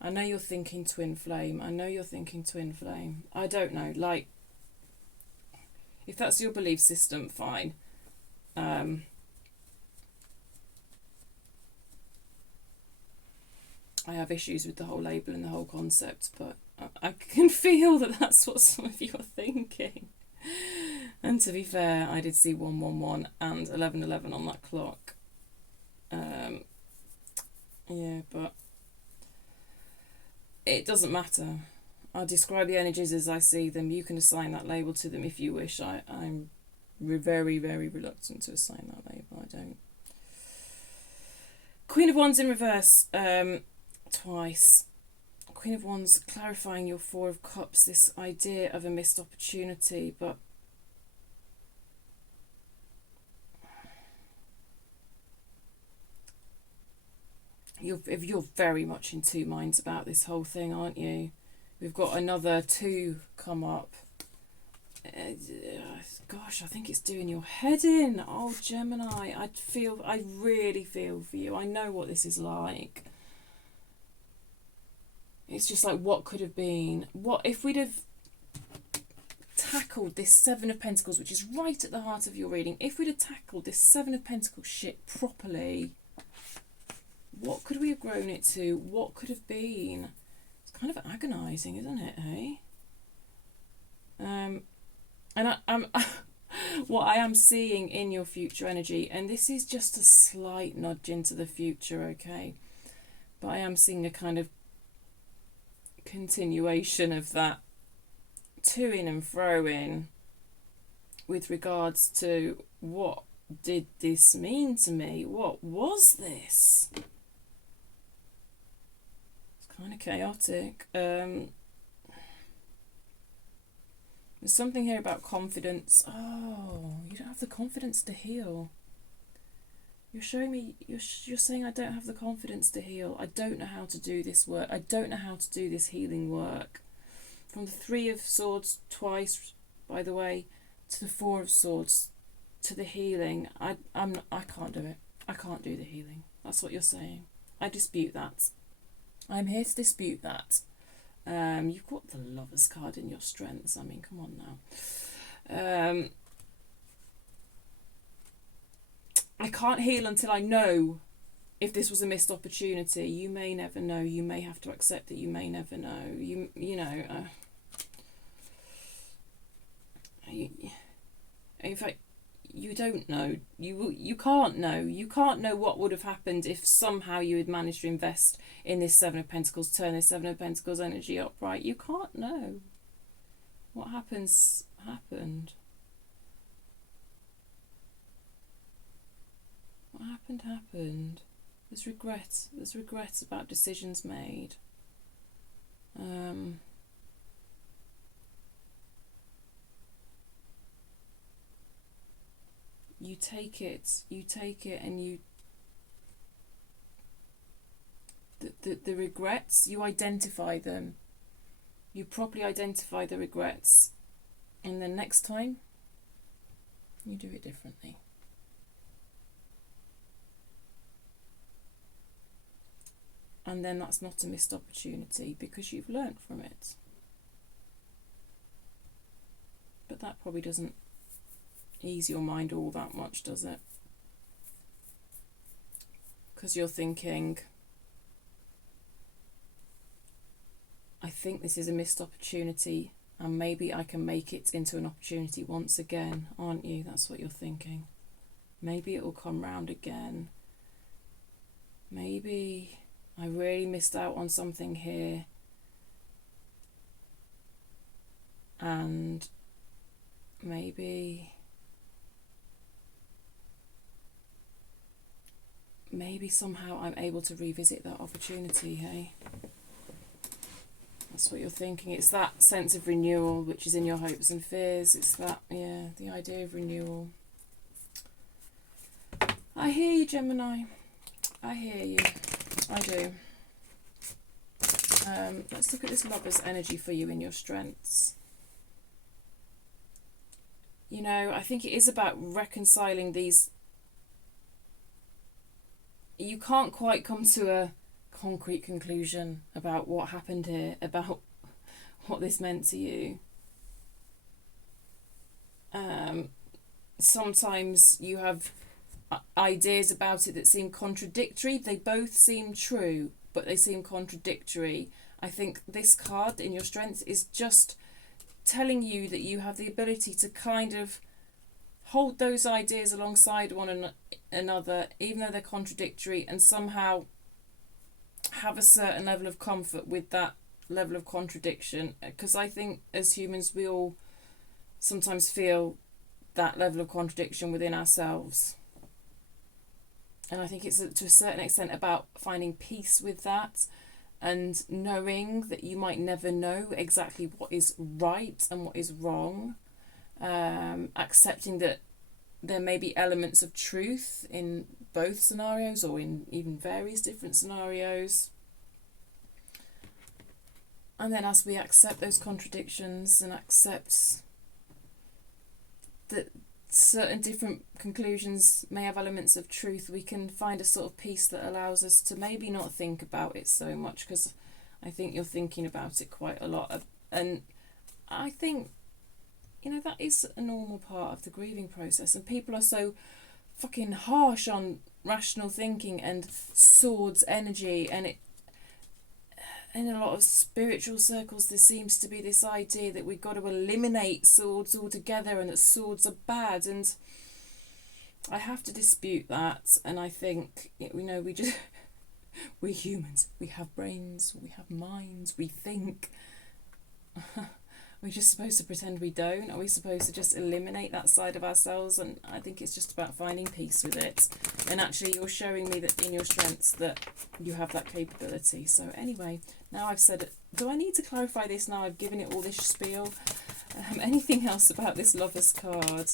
I know you're thinking twin flame. I know you're thinking twin flame. I don't know. Like, if that's your belief system, fine. I have issues with the whole label and the whole concept, but I can feel that that's what some of you are thinking. And to be fair, I did see 111 and 1111 on that clock. Yeah, but it doesn't matter. I'll describe the energies as I see them. You can assign that label to them if you wish. I'm very, very reluctant to assign that label. I don't. Queen of Wands in reverse, twice. Queen of Wands clarifying your Four of Cups, this idea of a missed opportunity, but you're very much in two minds about this whole thing, aren't you? We've got another two come up. Gosh, I think it's doing your head in. Oh, Gemini, I really feel for you. I know what this is like. It's just like, what could have been? What if we'd have tackled this Seven of Pentacles, which is right at the heart of your reading? If we'd have tackled this Seven of Pentacles shit properly, what could we have grown it to? What could have been? It's kind of agonising, isn't it, hey? And I'm what I am seeing in your future energy, and this is just a slight nudge into the future, okay? But I am seeing a kind of continuation of that to-ing and fro-in with regards to what did this mean to me? What was this? It's kind of chaotic. There's something here about confidence. Oh, you don't have the confidence to heal. You're showing me, you're saying I don't have the confidence to heal. I don't know how to do this work. I don't know how to do this healing work. From the Three of Swords twice, by the way, to the Four of Swords, to the healing. I can't do it. I can't do the healing. That's what you're saying. I dispute that. I'm here to dispute that. You've got the Lover's card in your strengths. I mean, come on now. I can't heal until I know if this was a missed opportunity. You may never know. You may have to accept that you may never know. You know. In fact, you don't know. You can't know. You can't know what would have happened if somehow you had managed to invest in this Seven of Pentacles, turn this Seven of Pentacles energy upright. You can't know. What happens happened. What happened. There's regret. There's regrets about decisions made. You take it and you... The regrets, you identify them. You properly identify the regrets. And then next time, you do it differently. And then that's not a missed opportunity because you've learnt from it. But that probably doesn't ease your mind all that much, does it? Because you're thinking, I think this is a missed opportunity and maybe I can make it into an opportunity once again, aren't you? That's what you're thinking. Maybe it will come round again. Maybe I really missed out on something here. And maybe somehow I'm able to revisit that opportunity, hey? That's what you're thinking. It's that sense of renewal which is in your hopes and fears. It's that, yeah, the idea of renewal. I hear you, Gemini. I hear you. I do. Let's look at this Lover's energy for you in your strengths. You know, I think it is about reconciling these. You can't quite come to a concrete conclusion about what happened here, about what this meant to you. Sometimes you have ideas about it that seem contradictory. They both seem true, but they seem contradictory. I think this card in your strengths is just telling you that you have the ability to kind of hold those ideas alongside one another, even though they're contradictory, and somehow have a certain level of comfort with that level of contradiction. Because I think as humans we all sometimes feel that level of contradiction within ourselves. And I think it's to a certain extent about finding peace with that and knowing that you might never know exactly what is right and what is wrong. Accepting that there may be elements of truth in both scenarios or in even various different scenarios. And then as we accept those contradictions and accept that certain different conclusions may have elements of truth, we can find a sort of peace that allows us to maybe not think about it so much, because I think you're thinking about it quite a lot. And I think, you know, that is a normal part of the grieving process, and people are so fucking harsh on rational thinking and swords energy, and it in a lot of spiritual circles there seems to be this idea that we've got to eliminate swords altogether and that swords are bad, and I have to dispute that. And I think, you know, we're humans, we have brains, we have minds, we think. We're just supposed to pretend we don't? Are we supposed to just eliminate that side of ourselves? And I think it's just about finding peace with it. And actually you're showing me that in your strengths that you have that capability. So anyway, now I've said it. Do I need to clarify this now? I've given it all this spiel. Anything else about this Lover's card?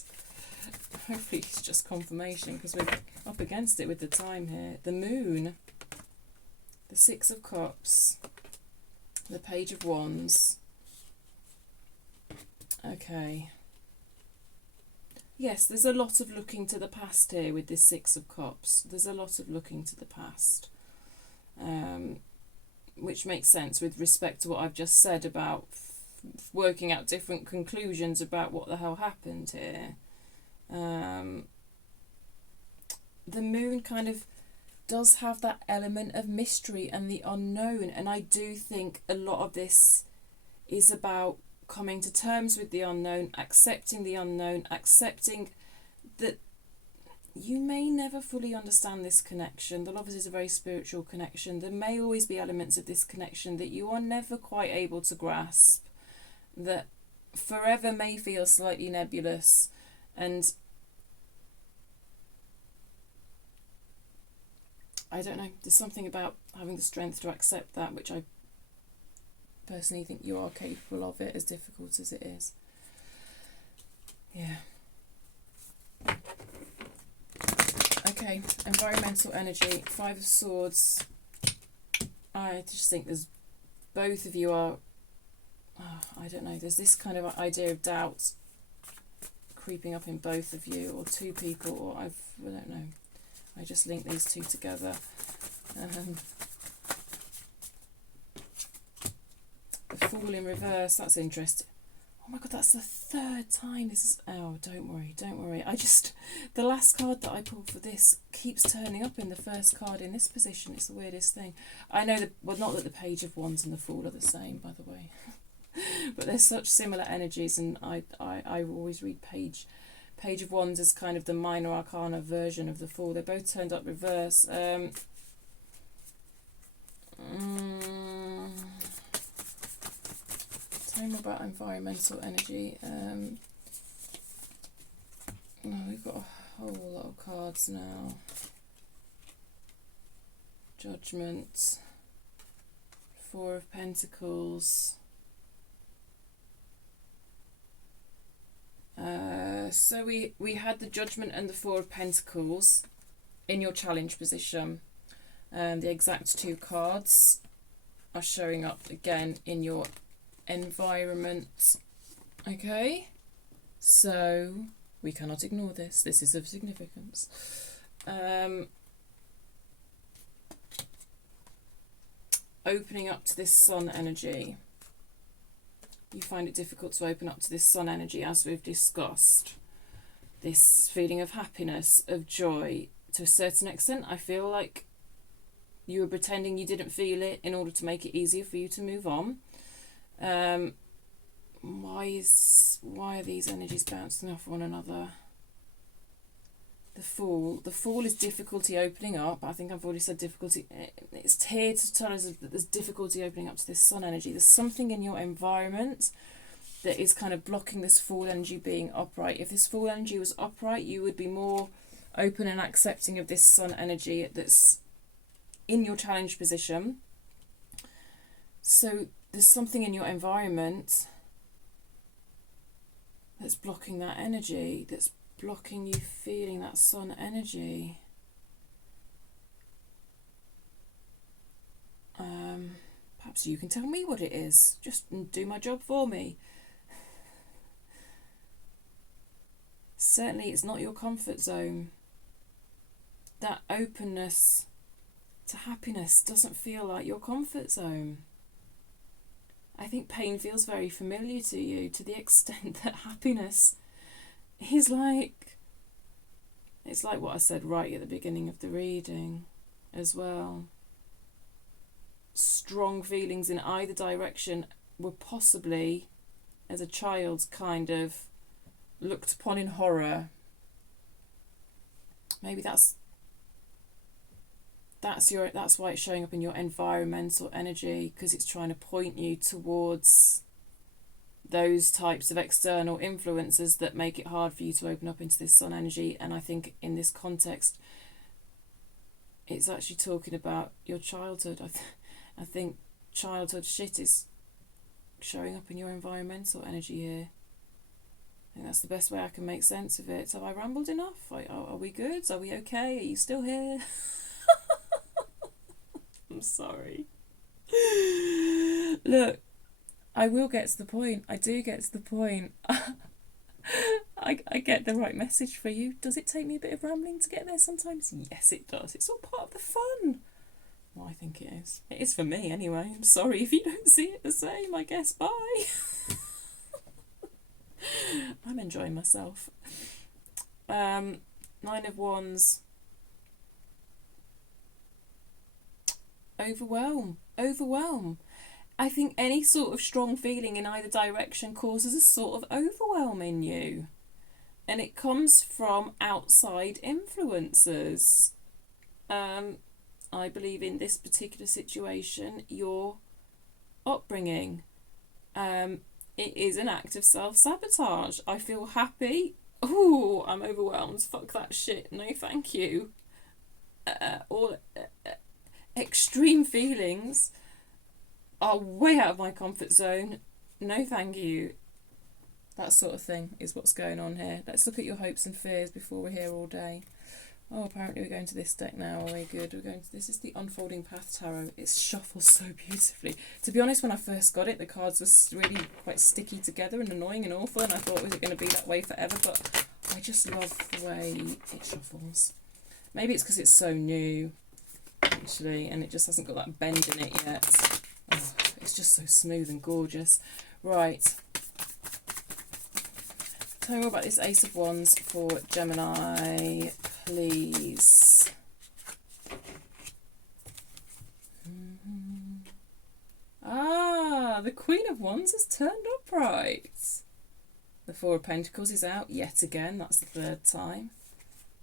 hopefully it's just confirmation, because we're up against it with the time here. The Moon, the Six of Cups, the Page of Wands. Okay. Yes, there's a lot of looking to the past here with this Six of Cups. There's a lot of looking to the past, which makes sense with respect to what I've just said about working out different conclusions about what the hell happened here. The Moon kind of does have that element of mystery and the unknown, and I do think a lot of this is about coming to terms with the unknown, accepting that you may never fully understand this connection. The Lovers is a very spiritual connection. There may always be elements of this connection that you are never quite able to grasp, that forever may feel slightly nebulous, and I don't know, there's something about having the strength to accept that, which I personally think you are capable of it, as difficult as it is. Yeah. Okay, environmental energy, Five of Swords. I just think there's, both of you are, I don't know, there's this kind of idea of doubt creeping up in both of you, or two people, or I don't know. I just link these two together. The Fool in reverse, that's interesting. Oh my god, that's the third time this is... Oh, don't worry. The last card that I pulled for this keeps turning up in the first card in this position. It's the weirdest thing. I know that, well, not that the Page of Wands and the Fool are the same, by the way. But there's such similar energies, and I always read Page of Wands as kind of the minor arcana version of the Fool. They both turned up reverse. Tell me about environmental energy. We've got a whole lot of cards now. Judgment, Four of Pentacles. So we had the Judgment and the Four of Pentacles in your challenge position. The exact two cards are showing up again in your environment. Okay, so we cannot ignore this. This is of significance. Opening up to this Sun energy. You find it difficult to open up to this Sun energy, as we've discussed. This feeling of happiness, of joy, to a certain extent. I feel like you were pretending you didn't feel it in order to make it easier for you to move on. Why are these energies bouncing off one another? The Fool is difficulty opening up. I think I've already said difficulty. It's here to tell us that there's difficulty opening up to this Sun energy. There's something in your environment that is kind of blocking this Fool energy being upright. If this Fool energy was upright, you would be more open and accepting of this Sun energy that's in your challenge position. So there's something in your environment that's blocking that energy, that's blocking you feeling that Sun energy. Perhaps you can tell me what it is. Just do my job for me. Certainly it's not your comfort zone. That openness to happiness doesn't feel like your comfort zone. I think pain feels very familiar to you, to the extent that happiness is like... It's like what I said right at the beginning of the reading as well. Strong feelings in either direction were possibly, as a child, kind of looked upon in horror. Maybe that's why it's showing up in your environmental energy, because it's trying to point you towards those types of external influences that make it hard for you to open up into this Sun energy. And I think in this context, it's actually talking about your childhood. I think childhood shit is showing up in your environmental energy here. I think that's the best way I can make sense of it. Have I rambled enough? Are we good? Are we okay? Are you still here? I'm sorry. Look, I will get to the point. I do get to the point. I get the right message for you. Does it take me a bit of rambling to get there sometimes? Yes, it does. It's all part of the fun. Well, I think it is. It is for me anyway. I'm sorry if you don't see it the same, I guess. Bye. I'm enjoying myself. 9 of Wands. Overwhelm. I think any sort of strong feeling in either direction causes a sort of overwhelm in you. And it comes from outside influences. I believe in this particular situation, your upbringing. It is an act of self-sabotage. I feel happy. Oh, I'm overwhelmed. Fuck that shit. No, thank you. All extreme feelings are way out of my comfort zone. No, thank you. That sort of thing is what's going on here. Let's look at your hopes and fears before we're here all day. Oh, apparently we're going to this deck now. Are we good? This is the Unfolding Path Tarot. It shuffles so beautifully. To be honest, when I first got it, the cards were really quite sticky together and annoying and awful, and I thought, was it going to be that way forever? But I just love the way it shuffles. Maybe it's because it's so new, actually, and it just hasn't got that bend in it yet. Oh, it's just so smooth and gorgeous. Right. Tell me more about this Ace of Wands for Gemini, please. Ah, the Queen of Wands has turned upright. The Four of Pentacles is out yet again. That's the 3rd time.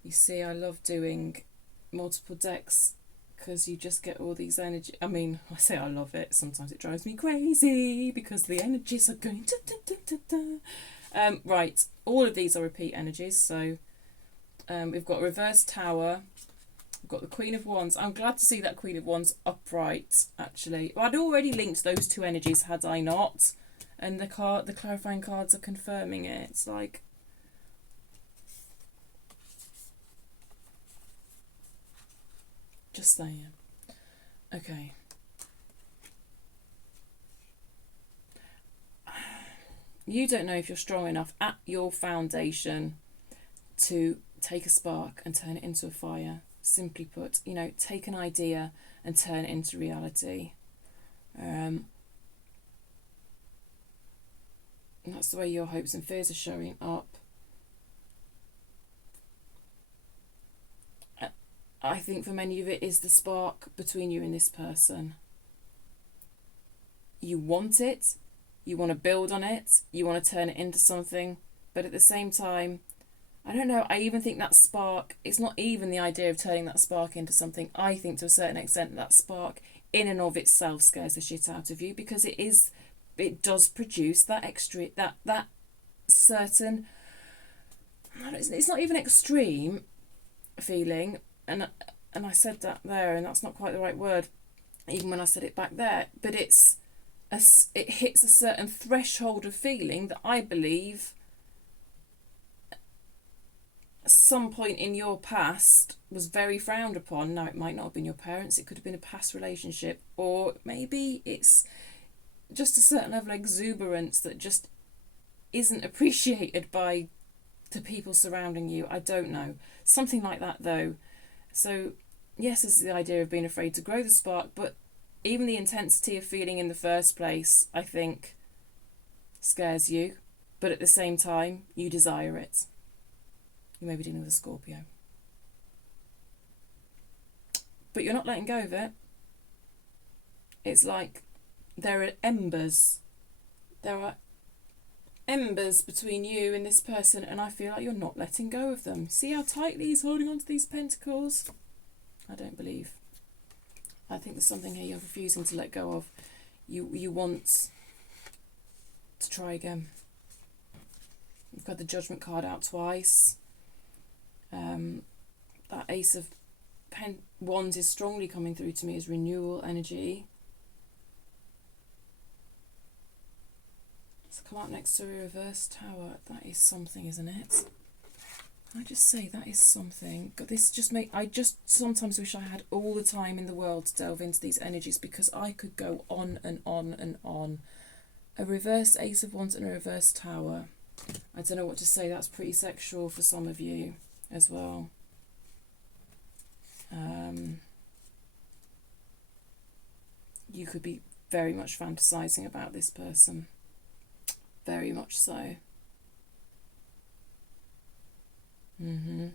You see, I love doing multiple decks because you just get all these energy. I mean, I say I love it. Sometimes it drives me crazy because the energies are going right, all of these are repeat energies. So we've got Reverse Tower, we've got the Queen of Wands. I'm glad to see that Queen of Wands upright, actually. Well, I'd already linked those two energies, had I not? And the clarifying cards are confirming it. It's like, just saying. Okay. You don't know if you're strong enough at your foundation to take a spark and turn it into a fire. Simply put, you know, take an idea and turn it into reality. And that's the way your hopes and fears are showing up. I think for many of it is the spark between you and this person. You want it. You want to build on it, you want to turn it into something, but at the same time, I don't know, I even think that spark, it's not even the idea of turning that spark into something. I think to a certain extent that spark in and of itself scares the shit out of you, because it does produce that extra, that certain, it's not even extreme feeling, and I said that there, and that's not quite the right word, even when I said it back there, but it hits a certain threshold of feeling that I believe at some point in your past was very frowned upon. Now, it might not have been your parents, it could have been a past relationship, or maybe it's just a certain level of exuberance that just isn't appreciated by the people surrounding you. I don't know. Something like that, though. So, yes, there's the idea of being afraid to grow the spark, but even the intensity of feeling in the first place, I think, scares you. But at the same time, you desire it. You may be dealing with a Scorpio. But you're not letting go of it. It's like there are embers. There are embers between you and this person, and I feel like you're not letting go of them. See how tightly he's holding on to these pentacles? I don't believe. I think there's something here you're refusing to let go of. You want to try again. We've got the Judgment card out twice. That Ace of Wands is strongly coming through to me as renewal energy. to come out next to a reverse tower. That is something, isn't it? Can I just say that is something? God, this just I just sometimes wish I had all the time in the world to delve into these energies, because I could go on and on and on. A reverse Ace of Wands and a reverse Tower. I don't know what to say. That's pretty sexual for some of you as well. You could be very much fantasizing about this person. Very much so. And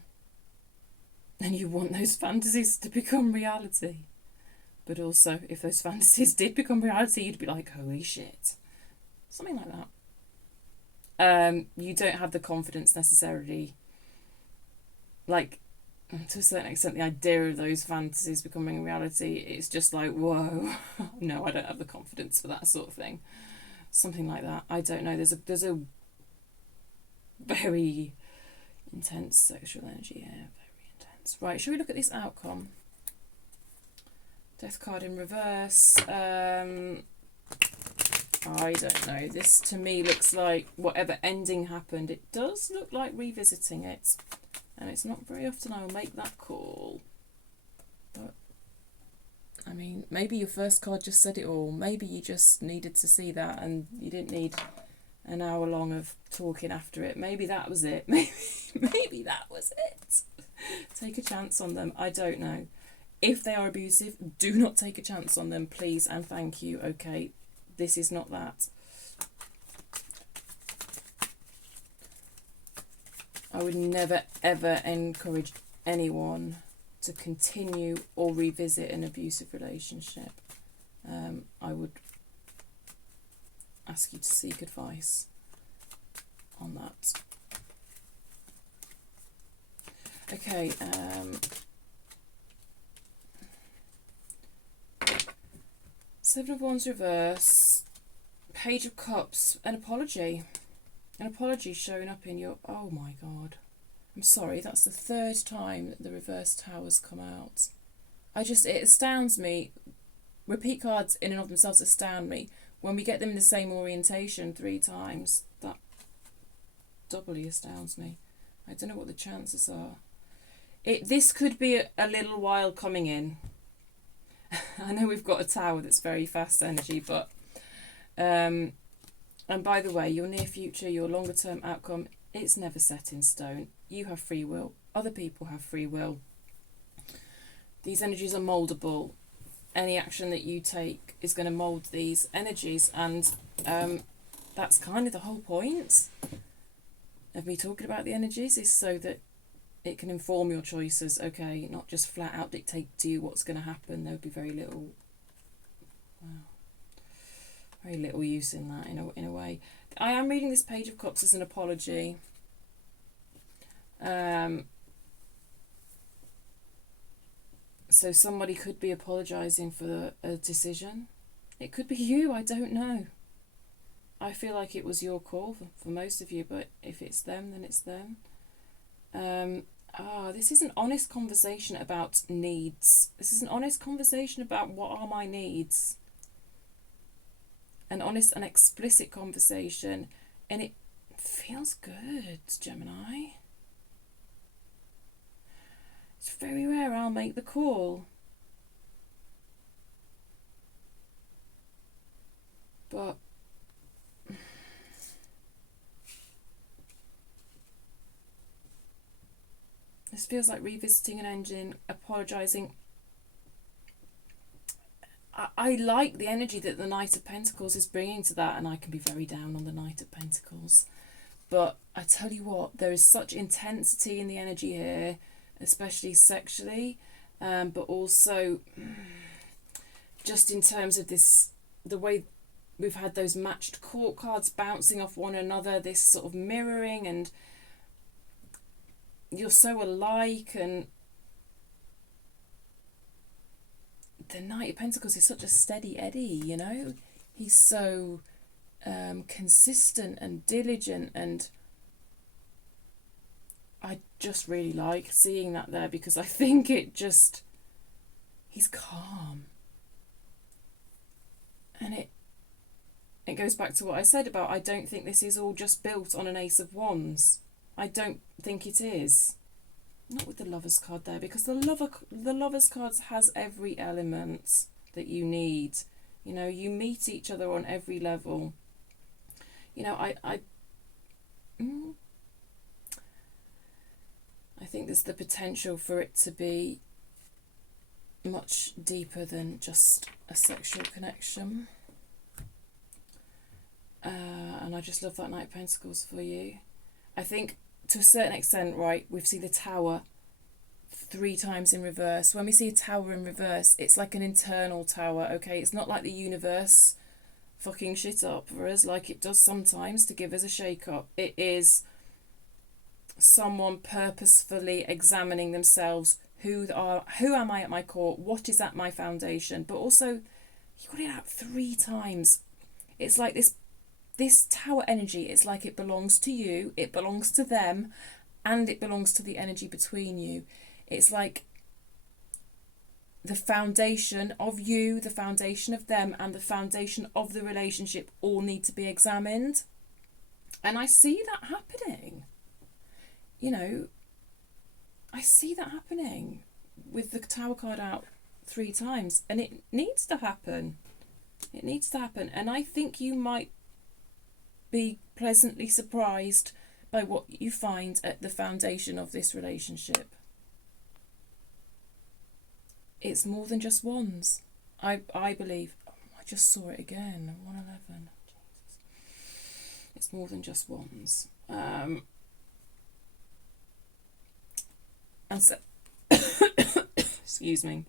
you want those fantasies to become reality. But also, if those fantasies did become reality, you'd be like, holy shit. Something like that. You don't have the confidence necessarily. Like, to a certain extent, the idea of those fantasies becoming reality, it's just like, whoa. No, I don't have the confidence for that sort of thing. Something like that. I don't know. There's a very intense sexual energy here. Very intense. Right, shall we look at this outcome? Death card in reverse. I don't know. This to me looks like whatever ending happened, it does look like revisiting it. And it's not very often I will make that call. But, I mean, maybe your first card just said it all. Maybe you just needed to see that and you didn't need an hour long of talking after it. Maybe that was it. Maybe that was it. Take a chance on them. I don't know. If they are abusive, do not take a chance on them, please and thank you. Okay, this is not that. I would never ever encourage anyone to continue or revisit an abusive relationship. I would ask you to seek advice on that. Okay, Seven of Wands reverse, Page of Cups, an apology. An apology showing up in your... Oh my God. I'm sorry, that's the third time that the reverse tower's come out. It astounds me. Repeat cards in and of themselves astound me. When we get them in the same orientation 3 times, that doubly astounds me. I don't know what the chances are. This could be a little while coming in. I know we've got a tower that's very fast energy, but... and by the way, your near future, your longer term outcome, it's never set in stone. You have free will. Other people have free will. These energies are mouldable. Any action that you take is going to mould these energies, and that's kind of the whole point of me talking about the energies, is so that it can inform your choices, okay, not just flat out dictate to you what's going to happen. There would be very little... Wow. Very little use in that, in a way. I am reading this Page of Cups as an apology. So somebody could be apologising for a decision. It could be you, I don't know. I feel like it was your call for most of you, but if it's them, then it's them. This is an honest conversation about needs. This is an honest conversation about what are my needs. An honest and explicit conversation, and it feels good, Gemini. It's very rare I'll make the call, but this feels like revisiting an engine, apologising. I like the energy that the Knight of Pentacles is bringing to that, and I can be very down on the Knight of Pentacles. But I tell you what, there is such intensity in the energy here, especially sexually, but also just in terms of this, the way we've had those matched court cards bouncing off one another, this sort of mirroring, and you're so alike, and the Knight of Pentacles is such a steady Eddie, you know? He's so consistent and diligent, and I just really like seeing that there, because I think he's calm. And it goes back to what I said about, I don't think this is all just built on an Ace of Wands. I don't think it is. Not with the Lovers card there, because the Lovers cards has every element that you need. You know, you meet each other on every level. You know, I think there's the potential for it to be much deeper than just a sexual connection. And I just love that Knight of Pentacles for you. I think to a certain extent, right, we've seen the Tower 3 times in reverse. When we see a Tower in reverse, it's like an internal tower, okay? It's not like the universe fucking shit up for us like it does sometimes to give us a shake up. It is someone purposefully examining themselves. Who am I at my core? What is at my foundation? But also, you got it out 3 times. It's like this tower energy, it's like it belongs to you, it belongs to them, and it belongs to the energy between you. It's like the foundation of you, the foundation of them, and the foundation of the relationship all need to be examined. And I see that happening. You know, I see that happening with the Tower card out 3 times, and it needs to happen. It needs to happen. And I think you might be pleasantly surprised by what you find at the foundation of this relationship. It's more than just wands. I believe. Oh, I just saw it again. 111. Jesus. It's more than just wands. And so, excuse me.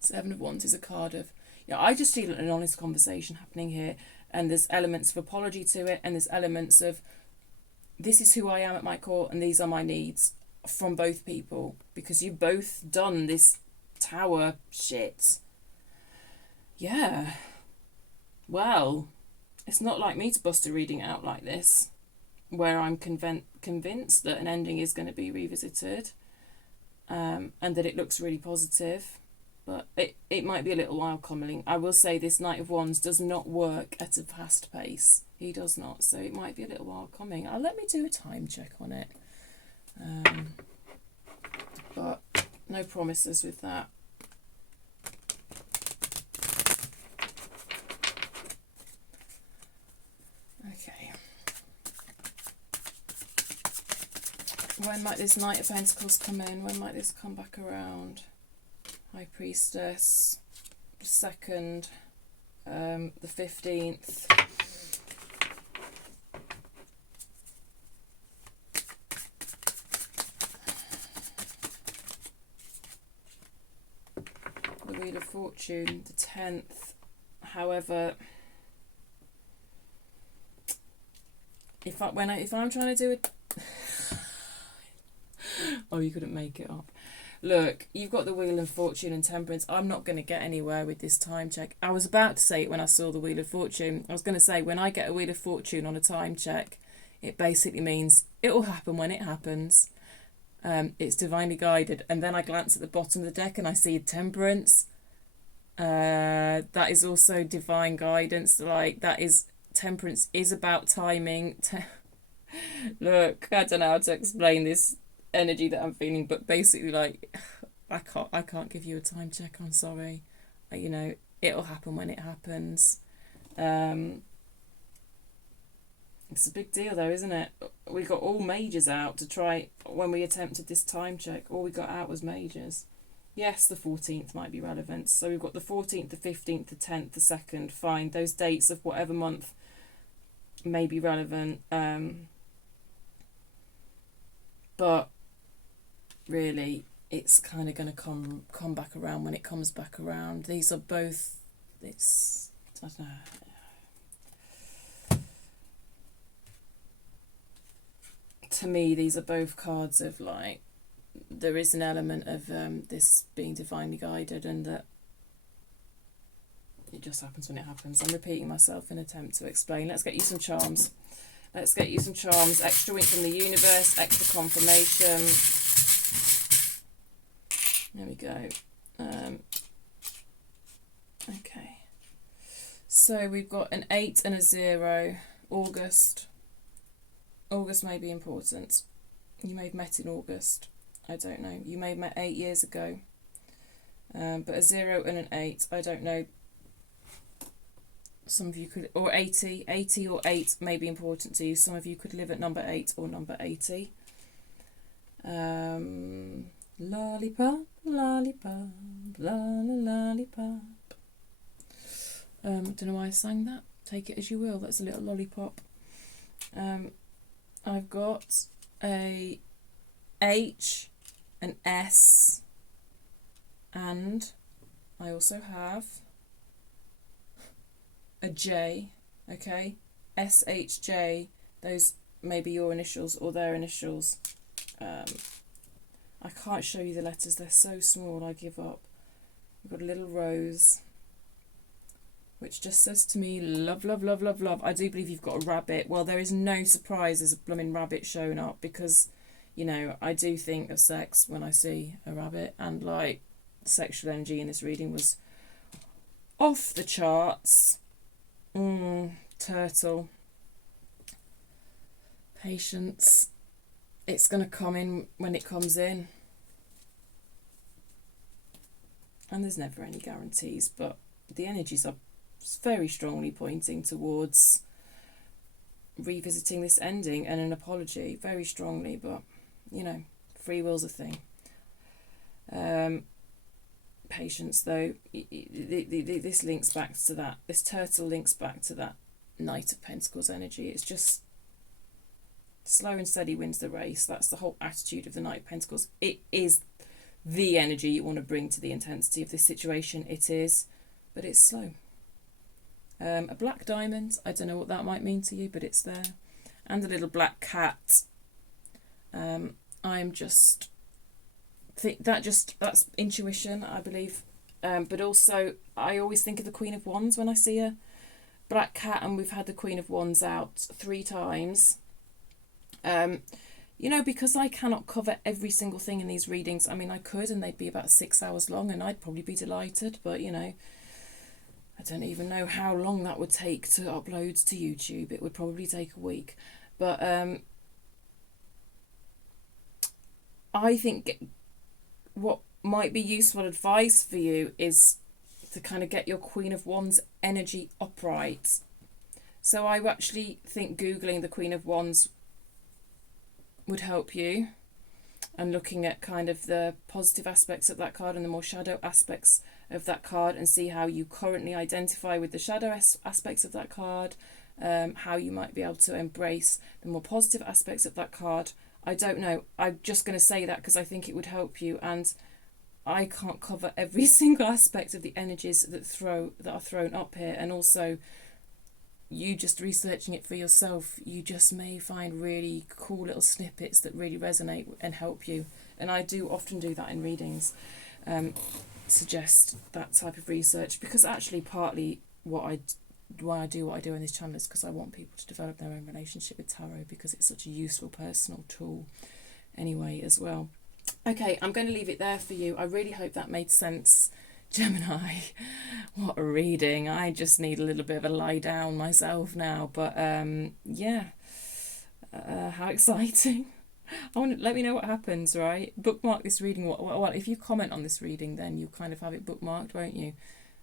7 of Wands is a card of, I just feel an honest conversation happening here, and there's elements of apology to it, and there's elements of, this is who I am at my core, and these are my needs from both people, because you've both done this Tower shit. Yeah. Well, it's not like me to bust a reading out like this, where I'm convinced that an ending is going to be revisited, and that it looks really positive. But it might be a little while coming. I will say this Knight of Wands does not work at a fast pace. He does not. So it might be a little while coming. Let me do a time check on it. But no promises with that. Okay. When might this Knight of Pentacles come in? When might this come back around? High Priestess, the 2nd, the 15th. The Wheel of Fortune, the 10th. However, if I'm trying to do it, oh, you couldn't make it up. Look, you've got the Wheel of Fortune and Temperance. I'm not going to get anywhere with this time check. I was about to say it when I saw the Wheel of Fortune. I was going to say, when I get a Wheel of Fortune on a time check, it basically means it will happen when it happens. It's divinely guided. And then I glance at the bottom of the deck and I see Temperance. That is also divine guidance. Like, that is, Temperance is about timing. Look, I don't know how to explain this energy that I'm feeling, but basically, like, I can't give you a time check, I'm sorry. You know, it'll happen when it happens. It's a big deal though, isn't it? We got all majors out to try. When we attempted this time check, all we got out was majors. Yes, the 14th might be relevant. So we've got the 14th, the 15th, the 10th, the 2nd. Fine, those dates of whatever month may be relevant. But really, it's kind of going to come back around when it comes back around. These are both, it's, I don't know. To me, these are both cards of, like, there is an element of this being divinely guided, and that it just happens when it happens. I'm repeating myself in an attempt to explain. Let's get you some charms. Let's get you some charms. Extra wink from the universe, extra confirmation. There we go. Okay. So we've got an 8 and a 0. August. August may be important. You may have met in August. I don't know. You may have met 8 years ago. But a 0 and an 8, I don't know. Some of you could, or 80 or 8 may be important to you. Some of you could live at number 8 or number 80. Lollipop, lollipop, lollipop. I don't know why I sang that. Take it as you will. That's a little lollipop. I've got a H, an S, and I also have a J. Okay, SHJ. Those may be your initials or their initials. I can't show you the letters. They're so small. I give up. I've got a little rose, which just says to me, love, love, love, love, love. I do believe you've got a rabbit. Well, there is no surprise there's a blooming rabbit showing up because, you know, I do think of sex when I see a rabbit, and like sexual energy in this reading was off the charts. Turtle. Patience. It's going to come in when it comes in. And there's never any guarantees, but the energies are very strongly pointing towards revisiting this ending and an apology, very strongly, but, you know, free will's a thing. Patience, though, this links back to that. This turtle links back to that Knight of Pentacles energy. It's just slow and steady wins the race. That's the whole attitude of the Knight of Pentacles. It is the energy you want to bring to the intensity of this situation. It is, but it's slow. A black diamond, I don't know what that might mean to you, but it's there. And a little black cat. I'm just... that's intuition, I believe. But also, I always think of the Queen of Wands when I see a black cat, and we've had the Queen of Wands out 3 times. You know, because I cannot cover every single thing in these readings. I mean, I could, and they'd be about 6 hours long, and I'd probably be delighted. But, you know, I don't even know how long that would take to upload to YouTube. It would probably take a week. But I think what might be useful advice for you is to kind of get your Queen of Wands energy upright. So I actually think Googling the Queen of Wands would help you, and looking at kind of the positive aspects of that card and the more shadow aspects of that card, and see how you currently identify with the shadow aspects of that card, how you might be able to embrace the more positive aspects of that card. I don't know. I'm just going to say that because I think it would help you, and I can't cover every single aspect of the energies that are thrown up here, and also you just researching it for yourself, you just may find really cool little snippets that really resonate and help you. And I do often do that in readings, suggest that type of research, because actually partly why I do what I do on this channel is because I want people to develop their own relationship with tarot, because it's such a useful personal tool anyway as well. Okay, I'm going to leave it there for you. I really hope that made sense, Gemini. What a reading. I just need a little bit of a lie down myself now, but yeah, how exciting. Let me know what happens, right? Bookmark this reading. Well, if you comment on this reading, then you'll kind of have it bookmarked, won't you?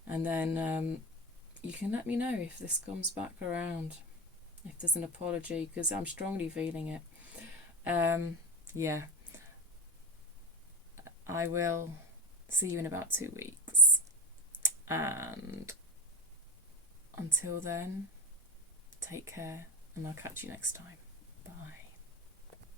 And then you can let me know if this comes back around, if there's an apology, because I'm strongly feeling it. Yeah, I will see you in about 2 weeks, and until then, take care, and I'll catch you next time. Bye.